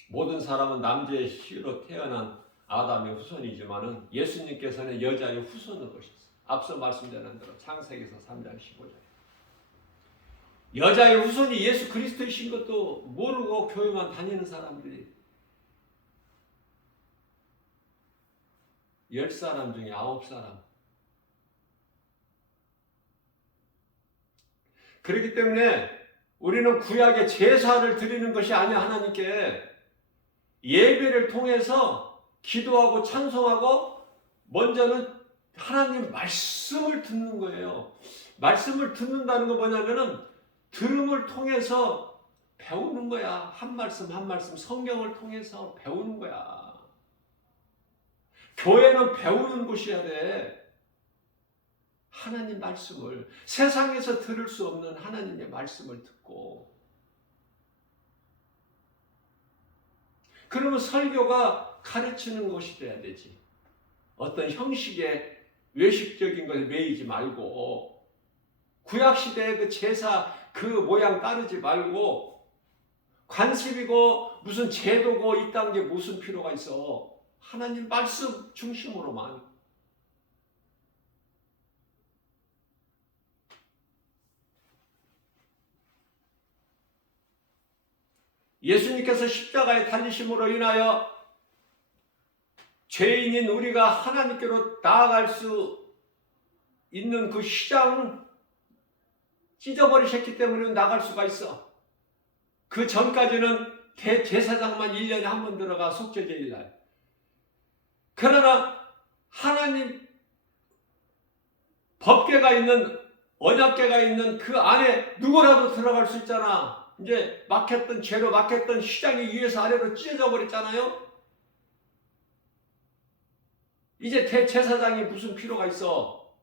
모든 사람은 남자의 씨로 태어난 아담의 후손이지만은 예수님께서는 여자의 후손으로 오셨어요. 앞서 말씀드린 대로 창세기서 3장 15절. 여자의 후손이 예수 그리스도이신 것도 모르고 교회만 다니는 사람들이 10사람 중에 9사람. 그렇기 때문에 우리는 구약의 제사를 드리는 것이 아니야. 하나님께 예배를 통해서 기도하고 찬송하고 먼저는 하나님 말씀을 듣는 거예요. 말씀을 듣는다는 거 뭐냐면은 들음을 통해서 배우는 거야. 한 말씀 한 말씀 성경을 통해서 배우는 거야. 교회는 배우는 곳이어야 돼. 하나님 말씀을, 세상에서 들을 수 없는 하나님의 말씀을 듣고, 그러면 설교가 가르치는 곳이 돼야 되지. 어떤 형식의 외식적인 것에 매이지 말고, 구약시대의 그 제사 그 모양 따르지 말고, 관습이고 무슨 제도고 이딴 게 무슨 필요가 있어. 하나님 말씀 중심으로만. 예수님께서 십자가에 달리심으로 인하여 죄인인 우리가 하나님께로 나아갈 수 있는 그 시장을 찢어버리셨기 때문에 나갈 수가 있어. 그 전까지는 대제사장만 1년에 한 번 들어가 속죄제일날. 그러나 하나님 법궤가 있는, 언약궤가 있는 그 안에 누구라도 들어갈 수 있잖아. 이제 막혔던, 죄로 막혔던 시장이 위에서 아래로 찢어져 버렸잖아요. 이제 대제사장이 무슨 필요가 있어.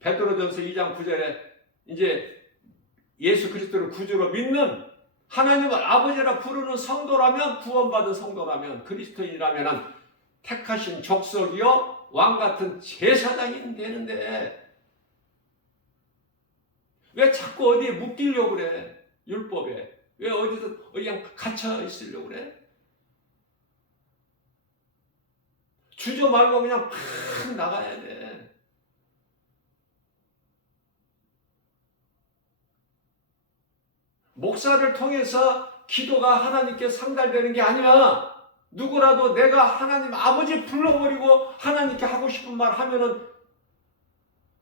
베드로전서 2장 9절에 이제 예수 그리스도를 구주로 믿는, 하나님을 아버지라 부르는 성도라면, 구원받은 성도라면, 그리스도인이라면 택하신 족속이요 왕같은 제사장이 되는데, 왜 자꾸 어디에 묶이려고 그래? 율법에. 왜 어디서 그냥 갇혀 있으려고 그래? 주저 말고 그냥 팍 나가야 돼. 목사를 통해서 기도가 하나님께 상달되는 게 아니야. 누구라도 내가 하나님 아버지 불러버리고 하나님께 하고 싶은 말 하면은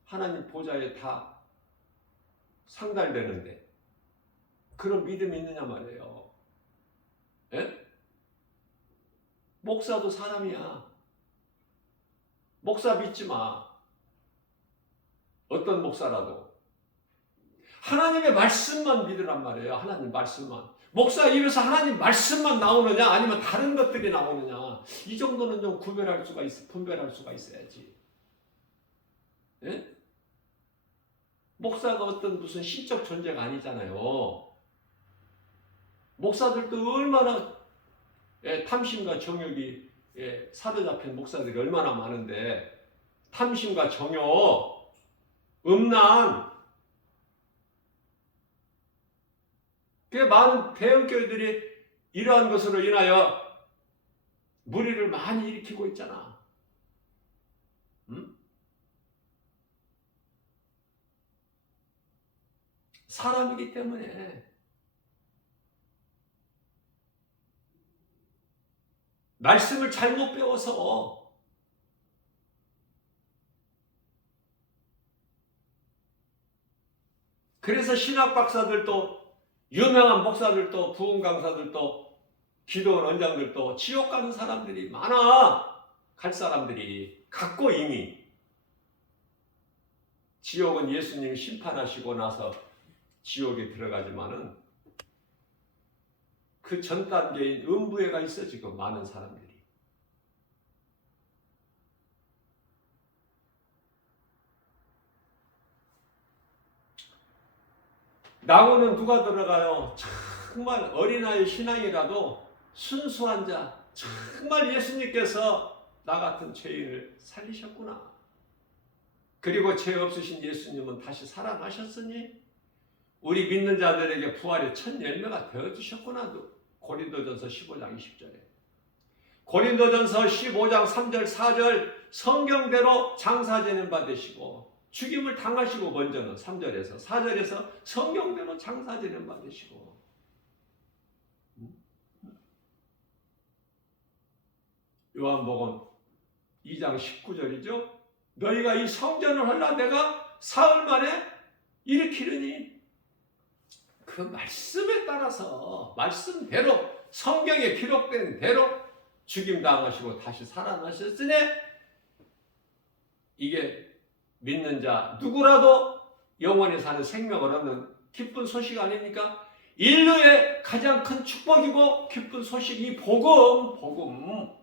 하나님 보좌에 다 상달되는데, 그런 믿음이 있느냐 말이에요. 예? 목사도 사람이야. 목사 믿지 마. 어떤 목사라도 하나님의 말씀만 믿으란 말이에요. 하나님 말씀만. 목사 입에서 하나님 말씀만 나오느냐 아니면 다른 것들이 나오느냐, 이 정도는 좀 분별할 수가 있어야지. 예? 목사가 어떤 무슨 신적 존재가 아니잖아요. 목사들도 얼마나 탐심과 정욕이 사로잡힌 목사들이 얼마나 많은데, 탐심과 정욕, 음란, 꽤 많은 대형교회들이 이러한 것으로 인하여 무리를 많이 일으키고 있잖아. 응? 사람이기 때문에. 말씀을 잘못 배워서. 그래서 신학 박사들도, 유명한 목사들도, 부흥 강사들도, 기도원 원장들도 지옥 가는 사람들이 많아. 갈 사람들이 갖고 이미. 지옥은 예수님이 심판하시고 나서 지옥에 들어가지만은 그 전 단계인 음부에가 있어. 지금 많은 사람들이. 낙원은 누가 들어가요? 정말 어린아이 신앙이라도 순수한 자, 정말 예수님께서 나 같은 죄인을 살리셨구나. 그리고 죄 없으신 예수님은 다시 살아나셨으니 우리 믿는 자들에게 부활의 첫 열매가 되어주셨구나. 고린도전서 15장 20절에. 고린도전서 15장 3절 4절 성경대로 장사되는 바 되시고, 죽임을 당하시고, 먼저는 3절에서 4절에서 성경대로 장사되는 바 되시고. 요한복음 2장 19절이죠. 너희가 이 성전을 헐라 내가 사흘 만에 일으키려니. 그 말씀에 따라서, 말씀대로 성경에 기록된 대로 죽임당하시고 다시 살아나셨으니 이게 믿는 자 누구라도 영원히 사는 생명을 얻는 기쁜 소식 아닙니까? 인류의 가장 큰 축복이고 기쁜 소식이 복음.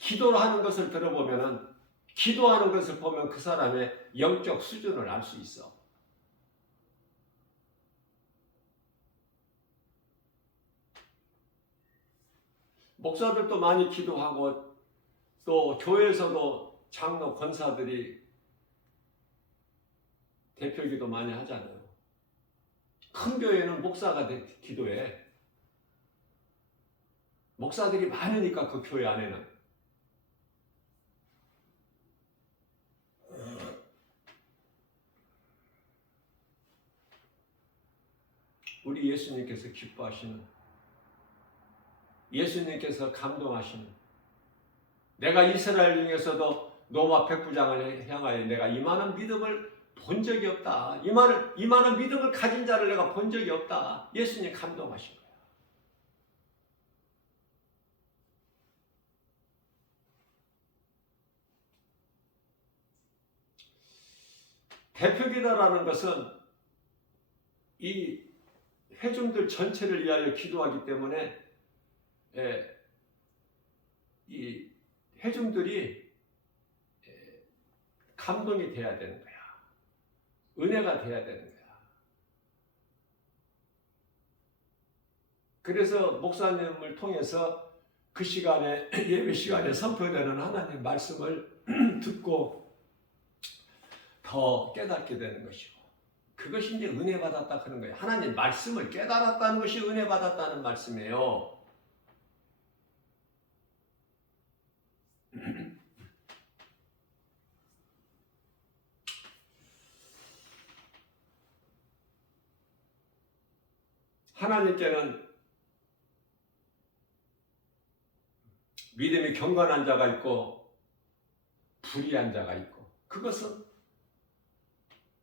기도를 하는 것을 들어보면은 기도하는 것을 보면 그 사람의 영적 수준을 알 수 있어. 목사들도 많이 기도하고 또 교회에서도 장로 권사들이 대표기도 많이 하잖아요. 큰 교회는 목사가 기도해. 목사들이 많으니까 그 교회 안에는. 우리 예수님께서 기뻐하시는, 예수님께서 감동하시는, 내가 이스라엘 중에서도 로마 백부장을 향하여 내가 이만한 믿음을 본 적이 없다. 이만한 믿음을 가진 자를 내가 본 적이 없다. 예수님 감동하신 거예요. 대표기도라는 것은 이 회중들 전체를 위하여 기도하기 때문에 이 회중들이 감동이 돼야 되는 거야. 은혜가 돼야 되는 거야. 그래서 목사님을 통해서 그 시간에 예배 시간에 선포되는 하나님의 말씀을 듣고 더 깨닫게 되는 것이고 그것이 이제 은혜 받았다 그런 거예요. 하나님 말씀을 깨달았다는 것이 은혜 받았다는 말씀이에요. 하나님께는 믿음이 경건한 자가 있고 불의한 자가 있고 그것은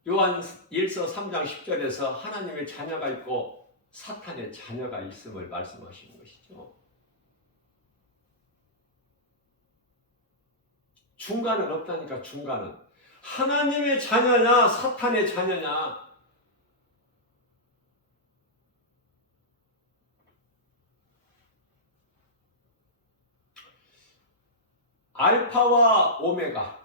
요한 1서 3장 10절에서 하나님의 자녀가 있고 사탄의 자녀가 있음을 말씀하시는 것이죠. 중간은 없다니까. 중간은 하나님의 자녀냐 사탄의 자녀냐. 알파와 오메가.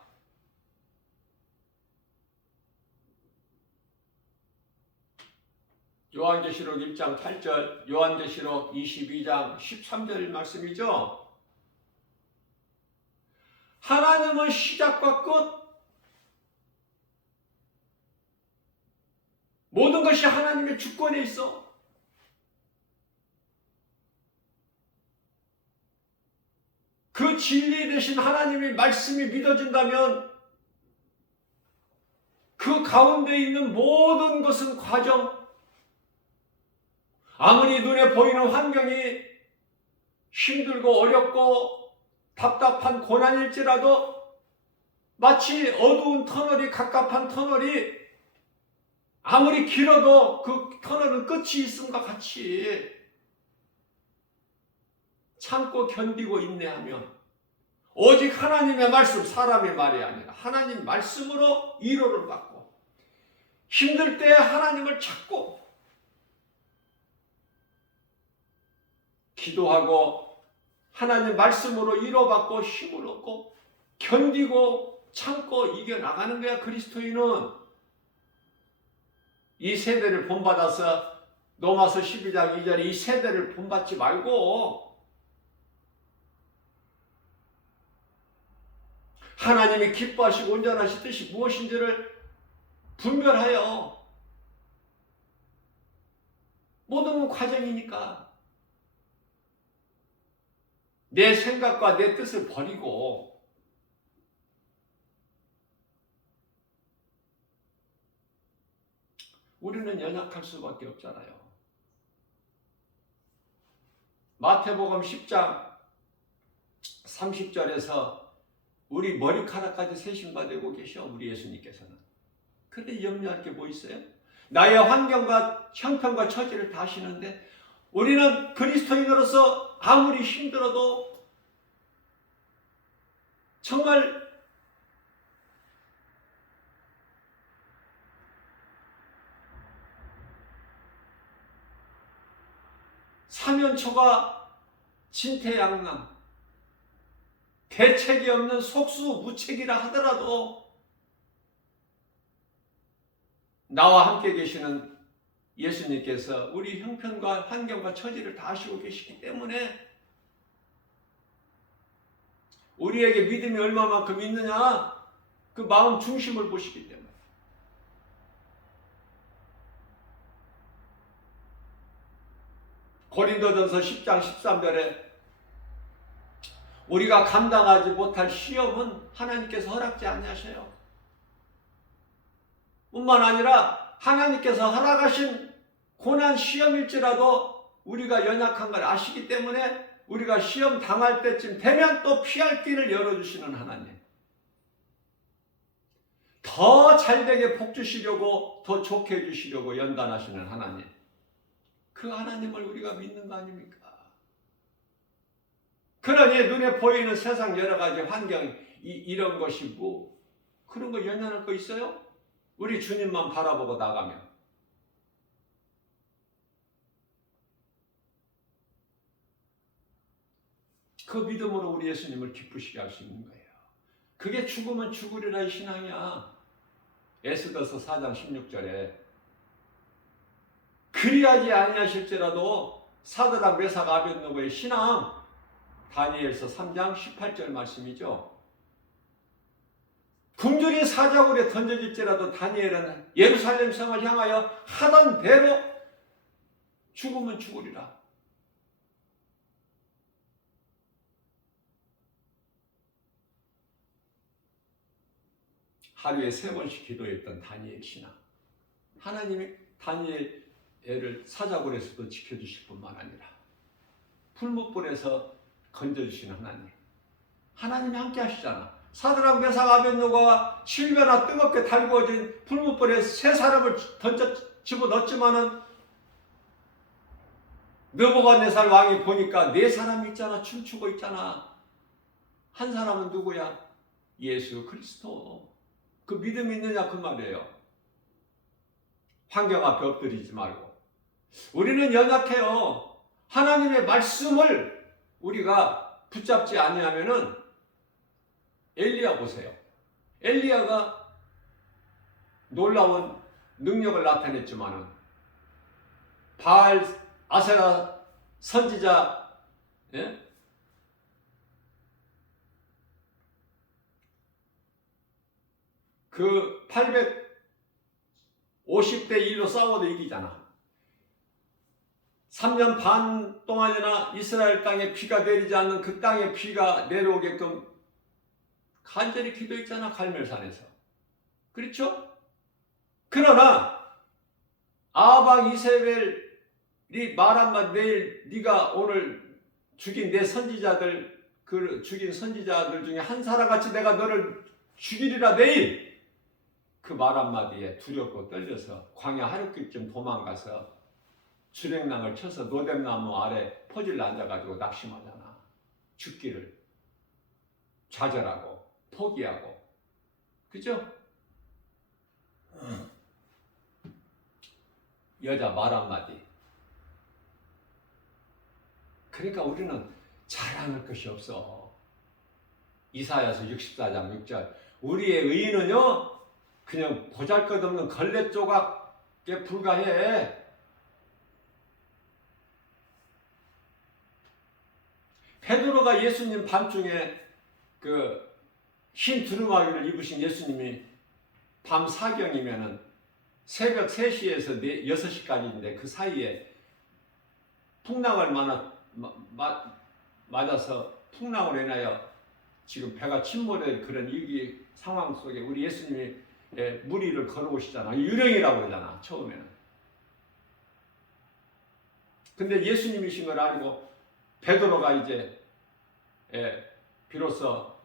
요한계시록 1장 8절, 요한계시록 22장 13절 말씀이죠. 하나님은 시작과 끝, 모든 것이 하나님의 주권에 있어. 그 진리 되신 하나님의 말씀이 믿어진다면 그 가운데 있는 모든 것은 과정, 아무리 눈에 보이는 환경이 힘들고 어렵고 답답한 고난일지라도 마치 어두운 터널이 갑갑한 터널이 아무리 길어도 그 터널은 끝이 있음과 같이 참고 견디고 인내하면 오직 하나님의 말씀, 사람의 말이 아니라 하나님 말씀으로 위로를 받고 힘들 때 하나님을 찾고 기도하고 하나님 말씀으로 위로받고 힘을 얻고 견디고 참고 이겨나가는 거야. 그리스도인은 이 세대를 본받아서 로마서 12장 2절에 이 세대를 본받지 말고 하나님이 기뻐하시고 온전하신 뜻이 무엇인지를 분별하여 모든 과정이니까 내 생각과 내 뜻을 버리고 우리는 연약할 수밖에 없잖아요. 마태복음 10장 30절에서 우리 머리카락까지 세심받고 계셔, 우리 예수님께서는. 그런데 염려할 게 뭐 있어요? 나의 환경과 형편과 처지를 다 아시는데 우리는 그리스도인으로서 아무리 힘들어도 정말 사면초가 진퇴양난, 대책이 없는 속수무책이라 하더라도 나와 함께 계시는 예수님께서 우리 형편과 환경과 처지를 다 아시고 계시기 때문에 우리에게 믿음이 얼마만큼 있느냐, 그 마음 중심을 보시기 때문에. 고린도전서 10장 13절에 우리가 감당하지 못할 시험은 하나님께서 허락지 아니하셔요. 뿐만 아니라 하나님께서 허락하신 고난 시험일지라도 우리가 연약한 걸 아시기 때문에 우리가 시험 당할 때쯤 되면 또 피할 길을 열어주시는 하나님. 더 잘되게 복 주시려고, 더 좋게 해주시려고 연단하시는 하나님. 그 하나님을 우리가 믿는 거 아닙니까? 그러니 눈에 보이는 세상 여러 가지 환경, 이런 것이고 그런 거 연연할 거 있어요? 우리 주님만 바라보고 나가면. 그 믿음으로 우리 예수님을 기쁘시게 할 수 있는 거예요. 그게 죽으면 죽으리라의 신앙이야. 에스더서 4장 16절에 그리하지 아니하실지라도 사드락 메삭 아벳느고의 신앙, 다니엘서 3장 18절 말씀이죠. 굶주린 사자굴에 던져질지라도 다니엘은 예루살렘 성을 향하여 하던 대로 죽으면 죽으리라. 하루에 3번씩 기도했던 다니엘 신앙. 하나님이 다니엘을 사자굴에서도 지켜주실 뿐만 아니라 풀무불에서 건져주시는 하나님. 하나님이 함께 하시잖아. 사드락 메삭 아벳느고가 7배나 뜨겁게 달구어진 풀무불에 3사람을 집어넣었지만은 느부갓네살 왕이 보니까 4사람이 있잖아. 춤추고 있잖아. 한 사람은 누구야? 예수 그리스도. 그 믿음이 있느냐 그 말이에요. 환경 앞에 엎드리지 말고. 우리는 연약해요. 하나님의 말씀을 우리가 붙잡지 아니하면은 엘리야 보세요. 엘리야가 놀라운 능력을 나타냈지만은 바알 아세라 선지자, 예? 그 850대 1로 싸워도 이기잖아. 3년 반 동안이나 이스라엘 땅에 비가 내리지 않는 그 땅에 비가 내려오게끔 간절히 기도했잖아. 갈멜산에서. 그렇죠? 그러나 아방 이세벨이 말 한마디, 내일 네가 오늘 죽인 내 선지자들, 그 죽인 선지자들 중에 한 사람같이 내가 너를 죽이리라 내일. 그 말 한마디에 두렵고 떨려서 광야 하룻길쯤 도망가서 주랭랑을 쳐서 노뎀나무 아래 퍼질러 앉아가지고 낙심하잖아. 죽기를 좌절하고 포기하고. 그죠? 여자 말 한마디. 그러니까 우리는 자랑할 것이 없어. 이사야서 64장 6절. 우리의 의인은요 그냥 보잘것없는 걸레 조각에 불과해. 베드로가 예수님 밤중에 그 흰 두루마기를 입으신 예수님이 밤 사경이면은 새벽 3시에서 6시까지인데 그 사이에 풍랑을 맞아서 풍랑을 인하여 지금 배가 침몰될 그런 위기 상황 속에 우리 예수님이 물 위를 걸어오시잖아. 유령이라고 그러잖아 처음에는. 근데 예수님이신 걸 알고 베드로가 이제 비로소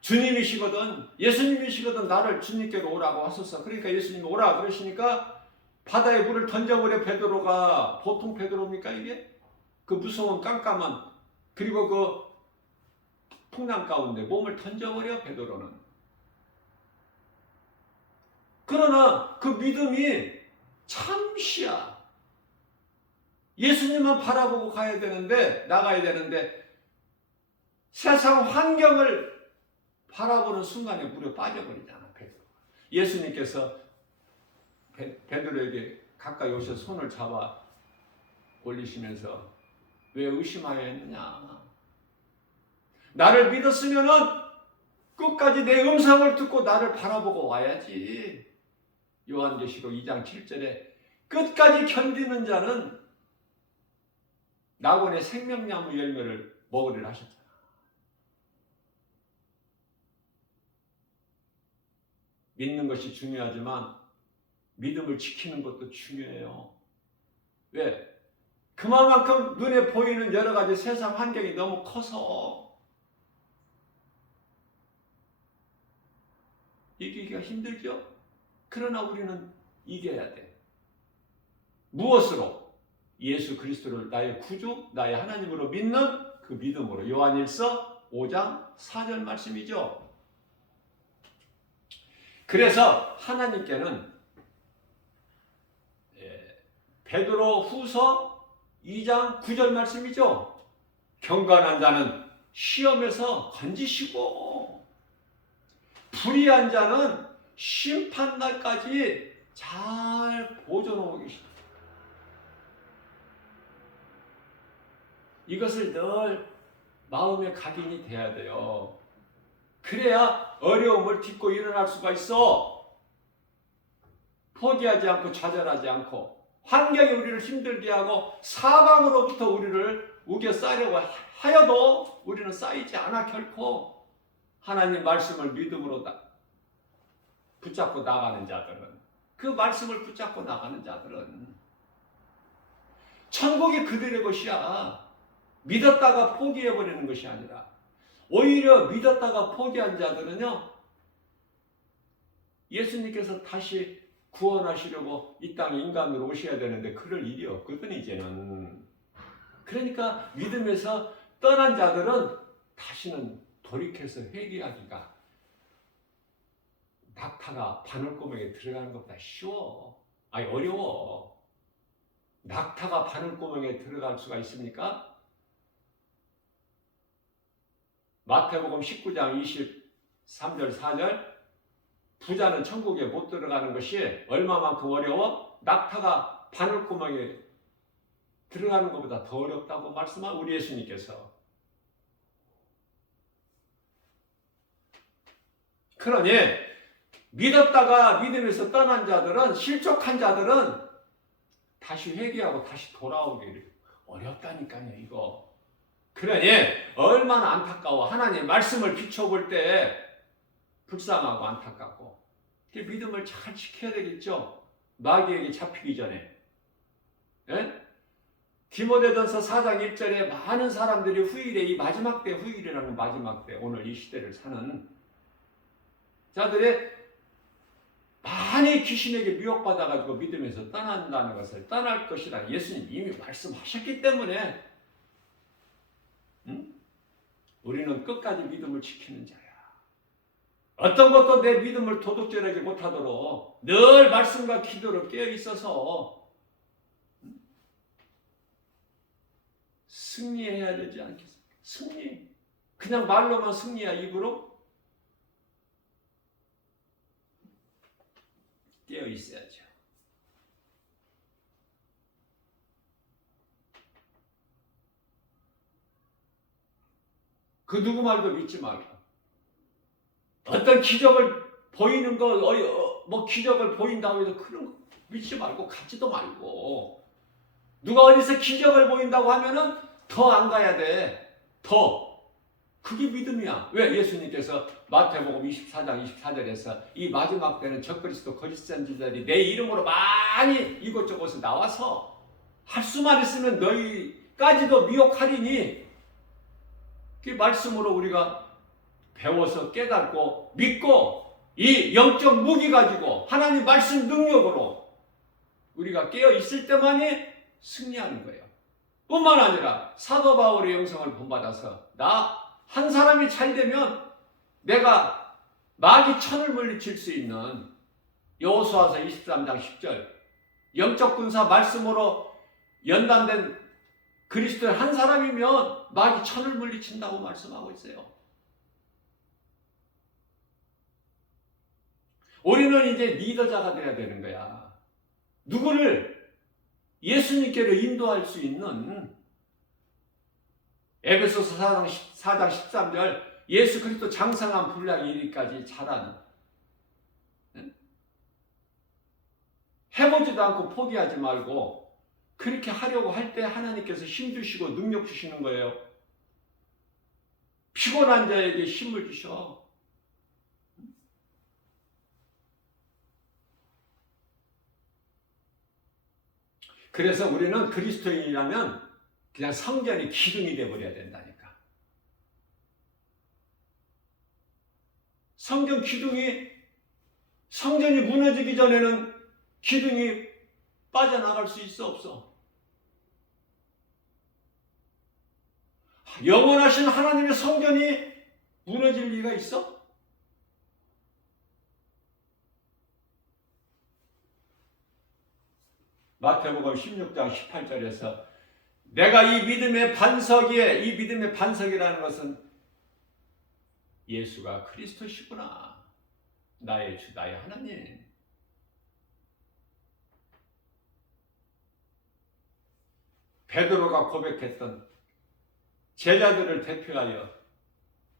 주님이시거든, 예수님이시거든 나를 주님께로 오라고 하소서. 그러니까 예수님이 오라 그러시니까 바다에 물을 던져버려. 베드로가 보통 베드로입니까 이게? 그 무서운 깜깜한, 그리고 그 풍랑 가운데 몸을 던져버려 베드로는. 그러나 그 믿음이 잠시야. 예수님만 바라보고 가야 되는데, 나가야 되는데 세상 환경을 바라보는 순간에 물에 빠져버리잖아 베드로. 예수님께서 베드로에게 가까이 오셔 손을 잡아 올리시면서 왜 의심하여 했느냐? 나를 믿었으면은 끝까지 내 음성을 듣고 나를 바라보고 와야지. 요한계시록 2장 7절에 끝까지 견디는 자는 낙원의 생명나무 열매를 먹으리라 하셨잖아. 믿는 것이 중요하지만 믿음을 지키는 것도 중요해요. 왜? 그만큼 눈에 보이는 여러 가지 세상 환경이 너무 커서 이기기가 힘들죠? 그러나 우리는 이겨야 돼. 무엇으로? 예수 그리스도를 나의 구주, 나의 하나님으로 믿는 그 믿음으로. 요한일서 5장 4절 말씀이죠. 그래서 하나님께는 베드로 후서 2장 9절 말씀이죠. 경건한 자는 시험에서 건지시고 불의한 자는 심판날까지 잘 보존하고 계십니다. 이것을 늘 마음에 각인이 돼야 돼요. 그래야 어려움을 딛고 일어날 수가 있어. 포기하지 않고 좌절하지 않고 환경이 우리를 힘들게 하고 사방으로부터 우리를 우겨싸려고 하여도 우리는 쌓이지 않아. 결코 하나님 말씀을 믿음으로 붙잡고 나가는 자들은, 그 말씀을 붙잡고 나가는 자들은 천국이 그들의 것이야. 믿었다가 포기해버리는 것이 아니라, 오히려 믿었다가 포기한 자들은요, 예수님께서 다시 구원하시려고 이 땅에 인간으로 오셔야 되는데 그럴 일이 없거든 이제는. 그러니까 믿음에서 떠난 자들은 다시는 돌이켜서 회개하기가 낙타가 바늘구멍에 들어가는 것보다 쉬워. 아니 어려워. 낙타가 바늘구멍에 들어갈 수가 있습니까? 마태복음 19장 23절 4절 부자는 천국에 못 들어가는 것이 얼마만큼 어려워? 낙타가 바늘구멍에 들어가는 것보다 더 어렵다고 말씀한 우리 예수님께서. 그러니 믿었다가 믿음에서 떠난 자들은, 실족한 자들은 다시 회개하고 다시 돌아오기를 어렵다니까요 이거. 그러니 얼마나 안타까워. 하나님 말씀을 비춰볼 때 불쌍하고 안타깝고. 믿음을 잘 지켜야 되겠죠. 마귀에게 잡히기 전에. 예? 디모데전서 4장 1절에 많은 사람들이 후일에, 이 마지막 때, 후일이라는 마지막 때, 오늘 이 시대를 사는 자들의 많이 귀신에게 미혹받아가지고 믿음에서 떠난다는 것을, 떠날 것이라 예수님 이미 말씀하셨기 때문에 우리는 끝까지 믿음을 지키는 자야. 어떤 것도 내 믿음을 도둑질하지 못하도록 늘 말씀과 기도로 깨어 있어서 승리해야 되지 않겠습니까? 승리. 그냥 말로만 승리야, 입으로? 깨어 있어야죠. 그 누구 말도 믿지 말고. 어떤 기적을 보이는 거, 뭐 기적을 보인다고 해도 그런 거 믿지 말고 가지도 말고. 누가 어디서 기적을 보인다고 하면은 더 안 가야 돼. 더. 그게 믿음이야. 왜? 예수님께서 마태복음 24장 24절에서 이 마지막 때는 적그리스도 거짓 선지자들이 내 이름으로 많이 이곳저곳에 나와서 할 수만 있으면 너희까지도 미혹하리니, 그 말씀으로 우리가 배워서 깨닫고 믿고 이 영적 무기 가지고 하나님 말씀 능력으로 우리가 깨어 있을 때만이 승리하는 거예요. 뿐만 아니라 사도 바울의 영성을 본받아서 나 한 사람이 잘 되면 내가 마귀 천을 물리칠 수 있는 여호수아서 23장 10절 영적 군사 말씀으로 연단된 그리스도의 한 사람이면 마귀 천을 물리친다고 말씀하고 있어요. 우리는 이제 리더자가 돼야 되는 거야. 누구를 예수님께로 인도할 수 있는 에베소서 4장 13절 예수 그리스도 장성한 분량이 이르기까지 자라는 해보지도 않고 포기하지 말고 그렇게 하려고 할 때 하나님께서 힘 주시고 능력 주시는 거예요. 피곤한 자에게 힘을 주셔. 그래서 우리는 그리스도인이라면 그냥 성전이 기둥이 되어버려야 된다니까. 성전 기둥이, 성전이 무너지기 전에는 기둥이 빠져나갈 수 있어 없어? 영원하신 하나님의 성전이 무너질 리가 있어? 마태복음 16장 18절에서 내가 이 믿음의 반석이에, 이 믿음의 반석이라는 것은 예수가 그리스도시구나. 나의 주, 나의 하나님. 베드로가 고백했던 제자들을 대표하여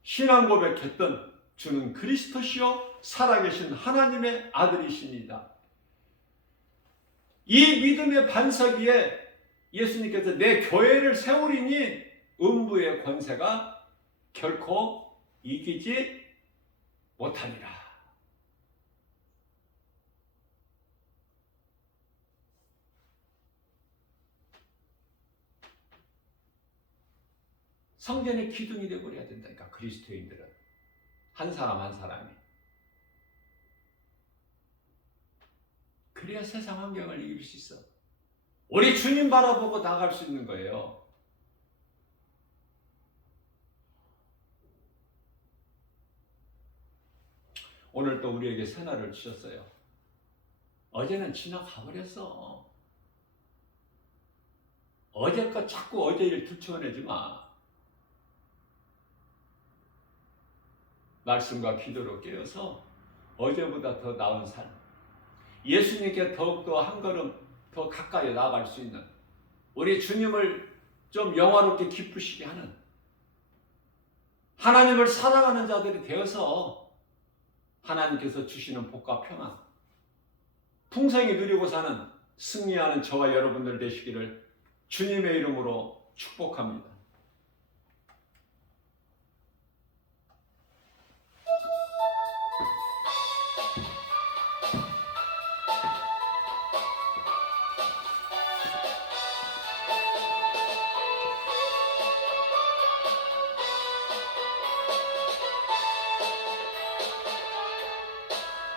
신앙 고백했던 주는 그리스도시요 살아계신 하나님의 아들이십니다. 이 믿음의 반석 위에 예수님께서 내 교회를 세우리니 음부의 권세가 결코 이기지 못하리라. 성전의 기둥이 되어버려야 된다니까. 그리스도인들은 한 사람 한 사람이. 그래야 세상 환경을 이길 수 있어. 우리 주님 바라보고 나아갈 수 있는 거예요. 오늘 또 우리에게 새날을 주셨어요. 어제는 지나가 버렸어. 어제 거 자꾸 어제 일 들추어내지 마. 말씀과 기도로 깨어서 어제보다 더 나은 삶, 예수님께 더욱더 한 걸음 더 가까이 나아갈 수 있는, 우리 주님을 좀 영화롭게 기쁘시게 하는, 하나님을 사랑하는 자들이 되어서 하나님께서 주시는 복과 평안, 풍성히 누리고 사는 승리하는 저와 여러분들 되시기를 주님의 이름으로 축복합니다.